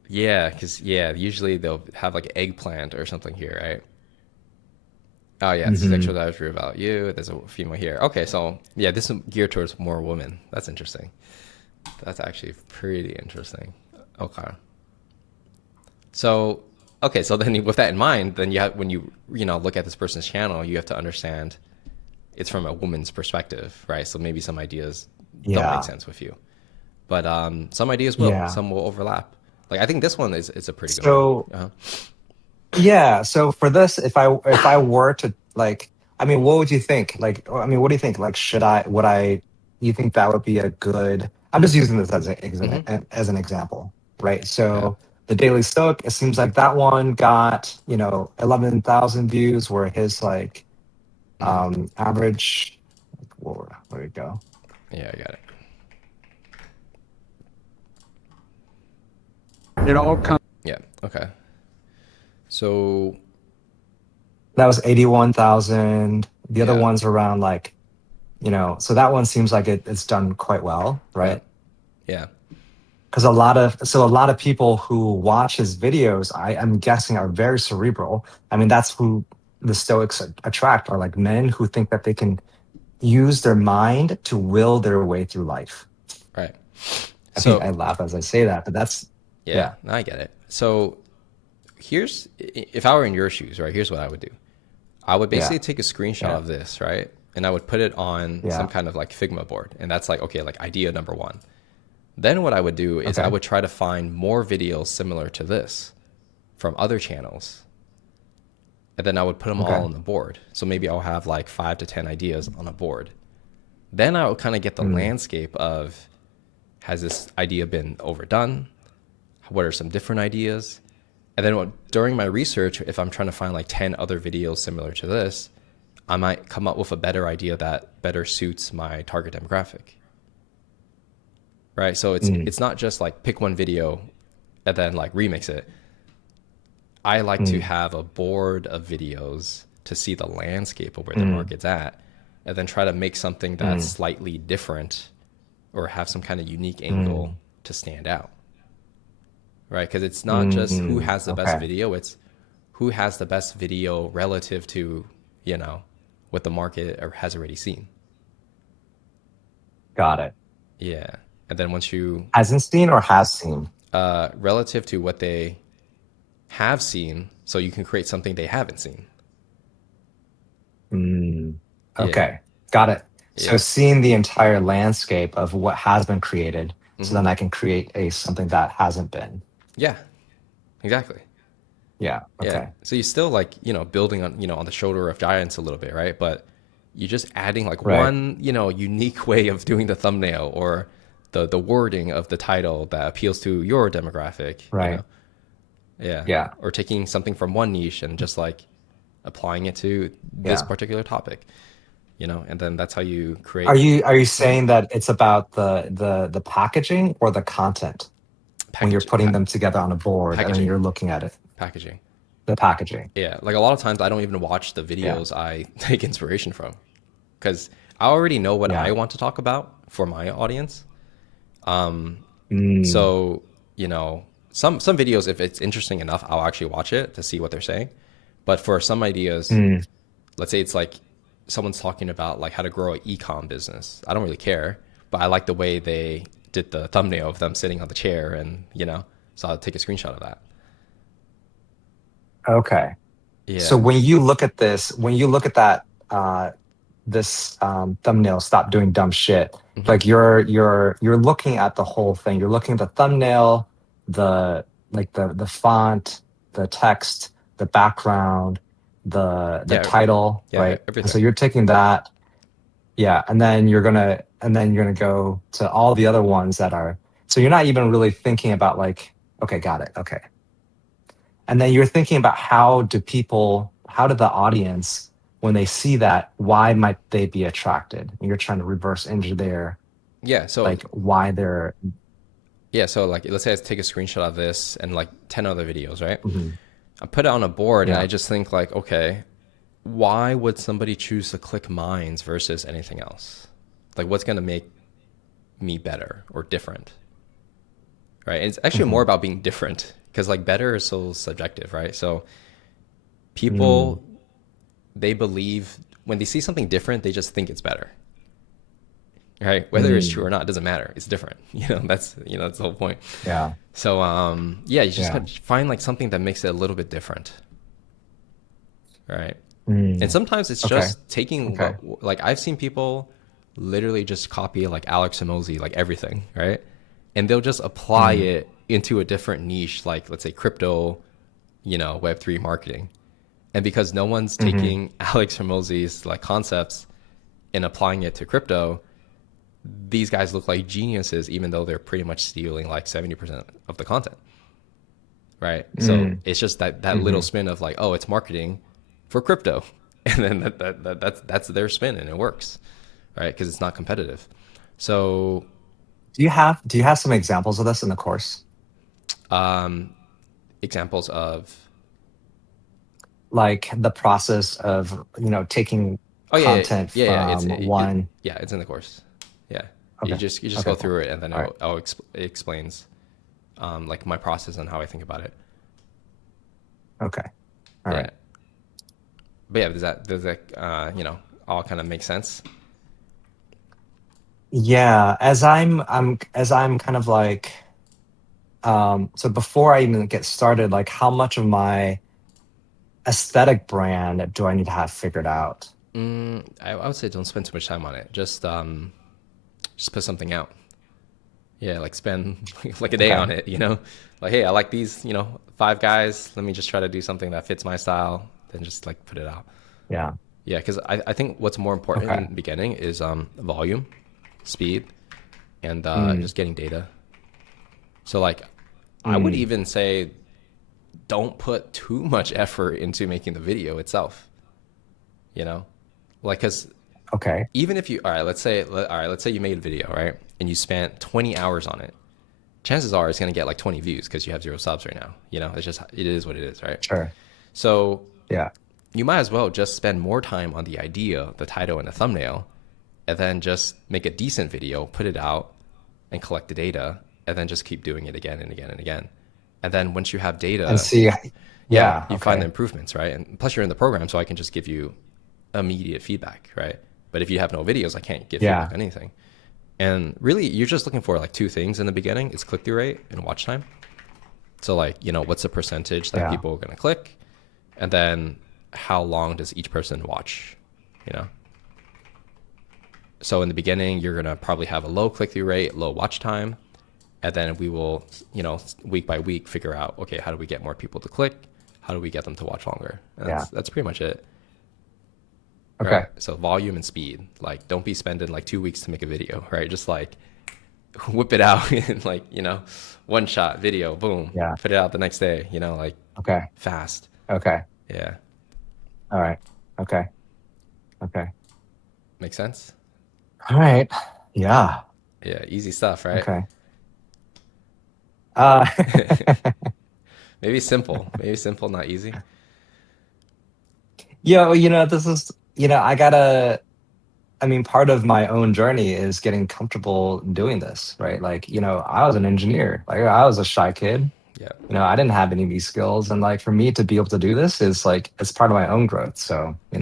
Yeah, because usually they'll have like eggplant or something here, right? Oh yeah, it's mhm. sexual dietary about you. There's a female here. Okay, so yeah, this is geared towards more women. That's interesting. That's actually pretty interesting. Okay. So, so then with that in mind, then you have when you look at this person's channel, you have to understand it's from a woman's perspective, right? So maybe some ideas don't Yeah. make sense with you, but some ideas will, Yeah. some will overlap. Like I think this one is a pretty good So one. yeah, so for this, if I were to like, I mean, what would you think? Like, I mean, what do you think? Like, you think that would be a good? I'm just using this as an example, right? Yeah. So the Daily Stoic, it seems like that one got 11,000 views, where his like average, where it go? Yeah, I got it. It all comes. Yeah. Okay. So That was 81,000. The other Yeah. one's around like, so that one seems like it's done quite well, right? yeah. Because a lot of people who watch his videos, I'm guessing, are very cerebral. I mean, that's who the Stoics attract, are like men who think that they can use their mind to will their way through life. Right. I So think I laugh as I say that, but that's yeah, no, I get it. So if I were in your shoes, right, here's what I would do. I would basically take a screenshot of this, right? And I would put it on some kind of like Figma board. And that's like, okay, like idea number one. Then what I would do is I would try to find more videos similar to this from other channels. And then I would put them all on the board. So maybe I'll have like 5 to 10 ideas on a board. Then I would kind of get the landscape of, has this idea been overdone? What are some different ideas? And then during my research, if I'm trying to find like 10 other videos similar to this, I might come up with a better idea that better suits my target demographic. Right? So it's not just like pick one video and then like remix it. I like to have a board of videos to see the landscape of where the market's at, and then try to make something that's slightly different or have some kind of unique angle to stand out. Right? Because it's not just who has the best video, it's who has the best video relative to, what the market has already seen. got it. Yeah. And then once you, Hasn't seen or has seen? relative to what they have seen, so you can create something they haven't seen. Okay, got it. So seeing the entire landscape of what has been created, so then I can create something that hasn't been. Yeah, exactly. Yeah. Okay. Yeah. So you still like, building on, on the shoulder of giants a little bit, right? But you're just adding like one, unique way of doing the thumbnail or the wording of the title that appeals to your demographic. Right. Yeah. Yeah. Or taking something from one niche and just like applying it to this particular topic, and then that's how you create. Are you saying that it's about the packaging or the content when you're putting them together on a board and then you're looking at it? Packaging. The packaging. Yeah. Like a lot of times I don't even watch the videos I take inspiration from, because I already know what I want to talk about for my audience. So, some videos, if it's interesting enough, I'll actually watch it to see what they're saying. But for some ideas, let's say it's like someone's talking about like how to grow an e-com business. I don't really care, but I like the way they did the thumbnail of them sitting on the chair and, so I'll take a screenshot of that. Okay. Yeah. So when you look at that, this thumbnail, "Stop Doing Dumb Shit," like you're looking at the whole thing. You're looking at the thumbnail, the font, the text, the background, the title, right? Everything. So you're taking that, and then you're gonna go to all the other ones that are. So you're not even really thinking about like, okay, got it, okay. And then you're thinking about how do the audience, when they see that, why might they be attracted? And you're trying to reverse engineer. Yeah. So like why they're. Yeah. So like, let's say I take a screenshot of this and like 10 other videos, right? I put it on a board and I just think like, okay, why would somebody choose to click Minds versus anything else? Like what's going to make me better or different? Right. And it's actually more about being different, because like better is so subjective, right? So people, they believe when they see something different, they just think it's better. Right? Whether it's true or not, it doesn't matter. It's different. That's the whole point. Yeah. So you just gotta find like something that makes it a little bit different. Right. And sometimes it's Okay. just taking Okay. like I've seen people literally just copy like Alex Hormozy, like everything, right? And they'll just apply it into a different niche, like let's say crypto, Web3 marketing. And because no one's taking Alex Hormozy's like concepts and applying it to crypto, these guys look like geniuses, even though they're pretty much stealing like 70% of the content, right? So it's just that little spin of like, oh, it's marketing for crypto, and then that's their spin, and it works, right? Because it's not competitive. So Do you have some examples of this in the course? examples of Like the process of taking oh yeah content yeah yeah, it's from one. yeah, it's in the course. Yeah, Okay. you just Okay, go cool. through it, and then All right. it explains like my process and how I think about it. Okay. All Yeah. right. But yeah, does that all kind of make sense? Yeah, as I'm kind of like so before I even get started, like how much of my aesthetic brand do I need to have figured out? I would say don't spend too much time on it. Just put something out. Yeah, like spend like a day Okay. on it, Like, hey, I like these, 5 guys. Let me just try to do something that fits my style, then just like put it out. Yeah. Yeah, because I think what's more important Okay. in the beginning is volume, speed, and just getting data. So like I would even say don't put too much effort into making the video itself. Like because Okay. even if you let's say you made a video, right, and you spent 20 hours on it, chances are it's going to get like 20 views because you have 0 subs right now. It is what it is, right? Sure. So Yeah. you might as well just spend more time on the idea, the title, and the thumbnail, and then just make a decent video, put it out, and collect the data, and then just keep doing it again and again and again. And then once you have data, And see. Yeah. you find the Okay. improvements, right? And plus you're in the program, so I can just give you immediate feedback, right? But if you have no videos, I can't give Yeah. feedback on anything. And really, you're just looking for like 2 things in the beginning. It's click-through rate and watch time. So like, what's the percentage that Yeah. people are going to click? And then how long does each person watch, So in the beginning, you're going to probably have a low click-through rate, low watch time. And then we will, week by week figure out, okay, how do we get more people to click? How do we get them to watch longer? And that's pretty much it. Okay. Right? So volume and speed. Like, don't be spending like 2 weeks to make a video, right? Just like whip it out in like, one shot video, boom, Yeah. put it out the next day, like Okay. fast. Okay. Yeah. All right. Okay. Okay. Make sense? All right. Yeah. Yeah. Easy stuff, right? Okay. Maybe simple. Maybe simple, not easy. Yeah, well, this is, I mean, part of my own journey is getting comfortable doing this, right? Like, I was an engineer, like I was a shy kid, Yeah. I didn't have any of these skills. And like, for me to be able to do this is like, it's part of my own growth. So, I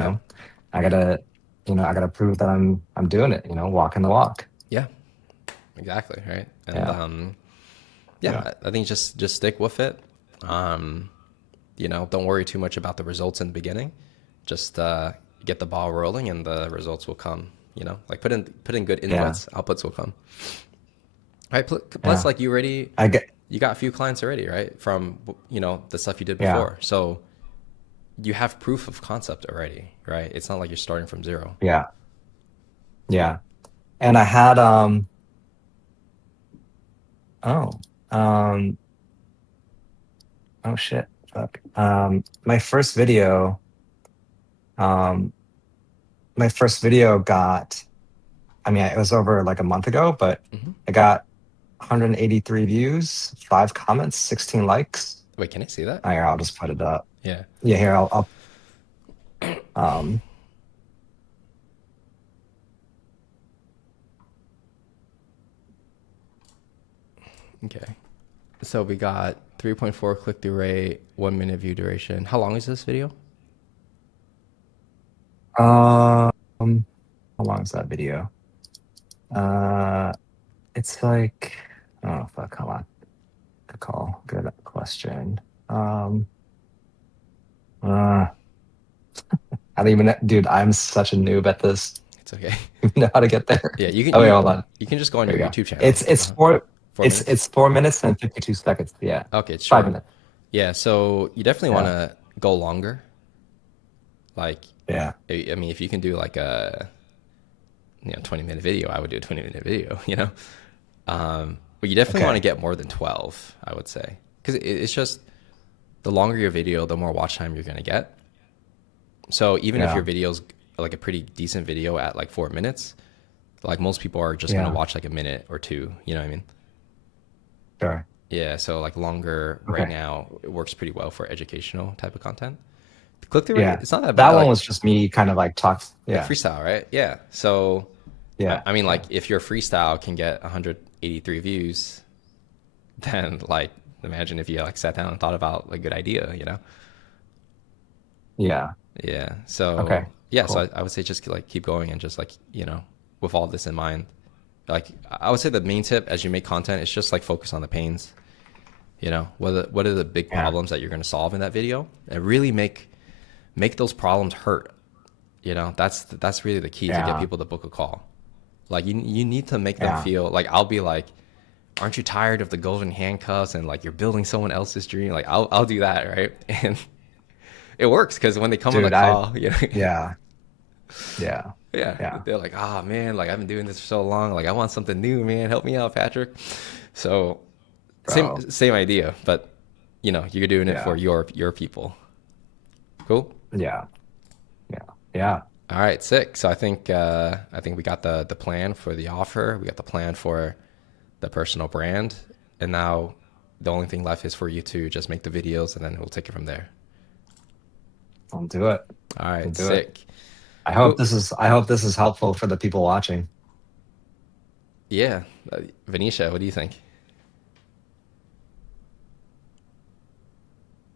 gotta, I gotta prove that I'm doing it, walking the walk. Yeah. Exactly. Right. And Yeah. I think just stick with it. Don't worry too much about the results in the beginning. Just get the ball rolling, and the results will come. Like put in good inputs, outputs will come. Right. Plus, like you got a few clients already, right? From the stuff you did Yeah. before, so you have proof of concept already, right? It's not like you're starting from zero. Yeah. Yeah. And I had, oh, oh shit. Fuck. My first video got, I mean, it was over like a month ago, but it got 183 views, 5 comments, 16 likes. Wait, can I see that? Here, I'll just put it up. Yeah. Yeah, here, I'll Okay. So we got 3.4 click-through rate, 1 minute view duration. How long is this video? how long is that video? It's like, oh fuck, hold on. Good call. Good question. I don't even, dude. I'm such a noob at this. It's okay. I don't know how to get there. Yeah, you can. Oh wait, hold on. You can just go on There your you go. YouTube channel. It's Uh-huh. 4 minutes. it's 4 minutes and 52 seconds. Yeah. Okay, It's sure. 5 minutes. Yeah, so you definitely want Yeah. to go longer. Like, Yeah. I mean, if you can do like a 20-minute video, I would do a 20-minute video. But you definitely want to Okay. get more than 12, I would say, because it's just the longer your video, the more watch time you're gonna get. So even if Yeah. your video's like a pretty decent video at like 4 minutes, like most people are just gonna Yeah. watch like a minute or two. You know what I mean? Sure. Yeah. So like longer right Okay. now, it works pretty well for educational type of content. The click through rate, Yeah. it's not that That bad. one Like, was just me kind of like talk. like Yeah. freestyle, right? Yeah. So Yeah. I mean, like if your freestyle can get 183 views, then like imagine if you like sat down and thought about a good idea. Yeah. Yeah. So Okay. yeah, so Cool. I would say just like keep going and just like, with all this in mind. Like I would say the main tip as you make content is just like focus on the pains. What are the big Yeah. problems that you're going to solve in that video, and really make those problems hurt. That's really the key to get Yeah. people to book a call. Like you need to make them Yeah. feel like, I'll be like, aren't you tired of the golden handcuffs and like you're building someone else's dream? Like I'll do that, right? And it works because when they come on the Dude, I call, yeah. Yeah. yeah, Yeah. they're like, ah, man, like I've been doing this for so long. Like I want something new, man. Help me out, Patrick. So Bro. same idea, but you're doing it for Yeah. your people. Cool. Yeah. Yeah. Yeah. All right, sick. So I think we got the plan for the offer. We got the plan for the personal brand, and now the only thing left is for you to just make the videos, and then we'll take it from there. I'll do it. All I'll right, do it. sick. I hope Cool. I hope this is helpful for the people watching. Yeah, Venetia, what do you think?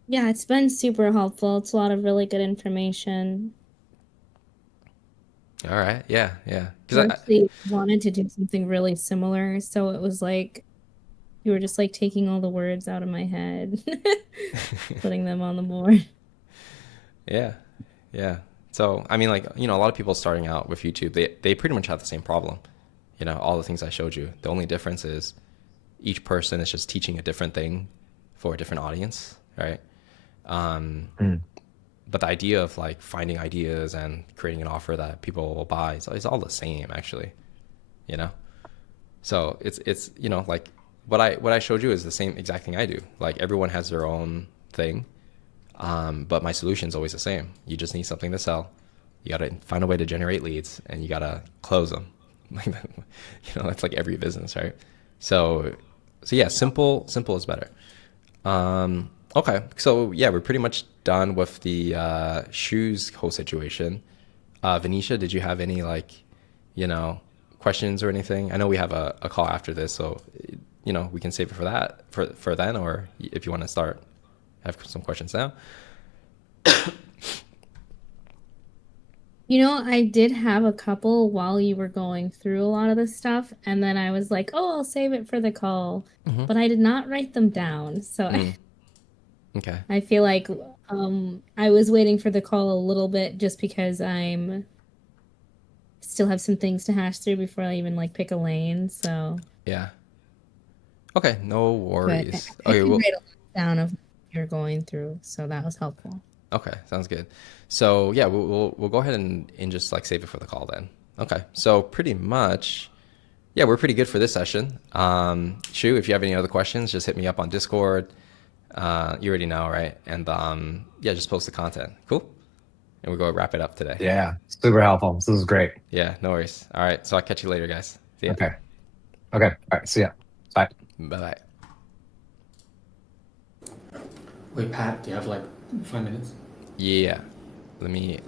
Yeah, it's been super helpful. It's a lot of really good information. All right, yeah, yeah. I Because actually wanted to do something really similar, so it was like you were just like taking all the words out of my head, putting them on the board. yeah, yeah. So I mean, like a lot of people starting out with YouTube, they pretty much have the same problem. All the things I showed you. The only difference is each person is just teaching a different thing for a different audience, right? Mm. But the idea of like finding ideas and creating an offer that people will buy is all the same, actually. So it's like what I showed you is the same exact thing I do. Like everyone has their own thing, but my solution is always the same. You just need something to sell. You gotta find a way to generate leads, and you gotta close them. Like that's like every business, right? So yeah, simple is better. Okay, so yeah, we're pretty much done with the shoes whole situation. Venetia, did you have any questions or anything? I know we have a call after this, so we can save it for that for then, or if you want to have some questions now. I did have a couple while you were going through a lot of this stuff, and then I was like, oh, I'll save it for the call, but I did not write them down. So Okay. I feel like I was waiting for the call a little bit just because I'm still have some things to hash through before I even like pick a lane. So, Yeah. Okay, no but worries. I Okay, did well, write a lot down of what you're going through, so that was helpful. okay, sounds good. So yeah, we'll go ahead and just like save it for the call then. Okay, so pretty much, yeah, we're pretty good for this session. Shu, if you have any other questions, just hit me up on Discord. You already know, right? And yeah, just post the content. Cool. And we'll go wrap it up today. Yeah. Super helpful. This is great. Yeah, no worries. All right, so I'll catch you later, guys. See ya. Okay. Okay. All right. See ya. Bye. Bye bye. Wait, Pat, do you have like 5 minutes? Yeah. Let me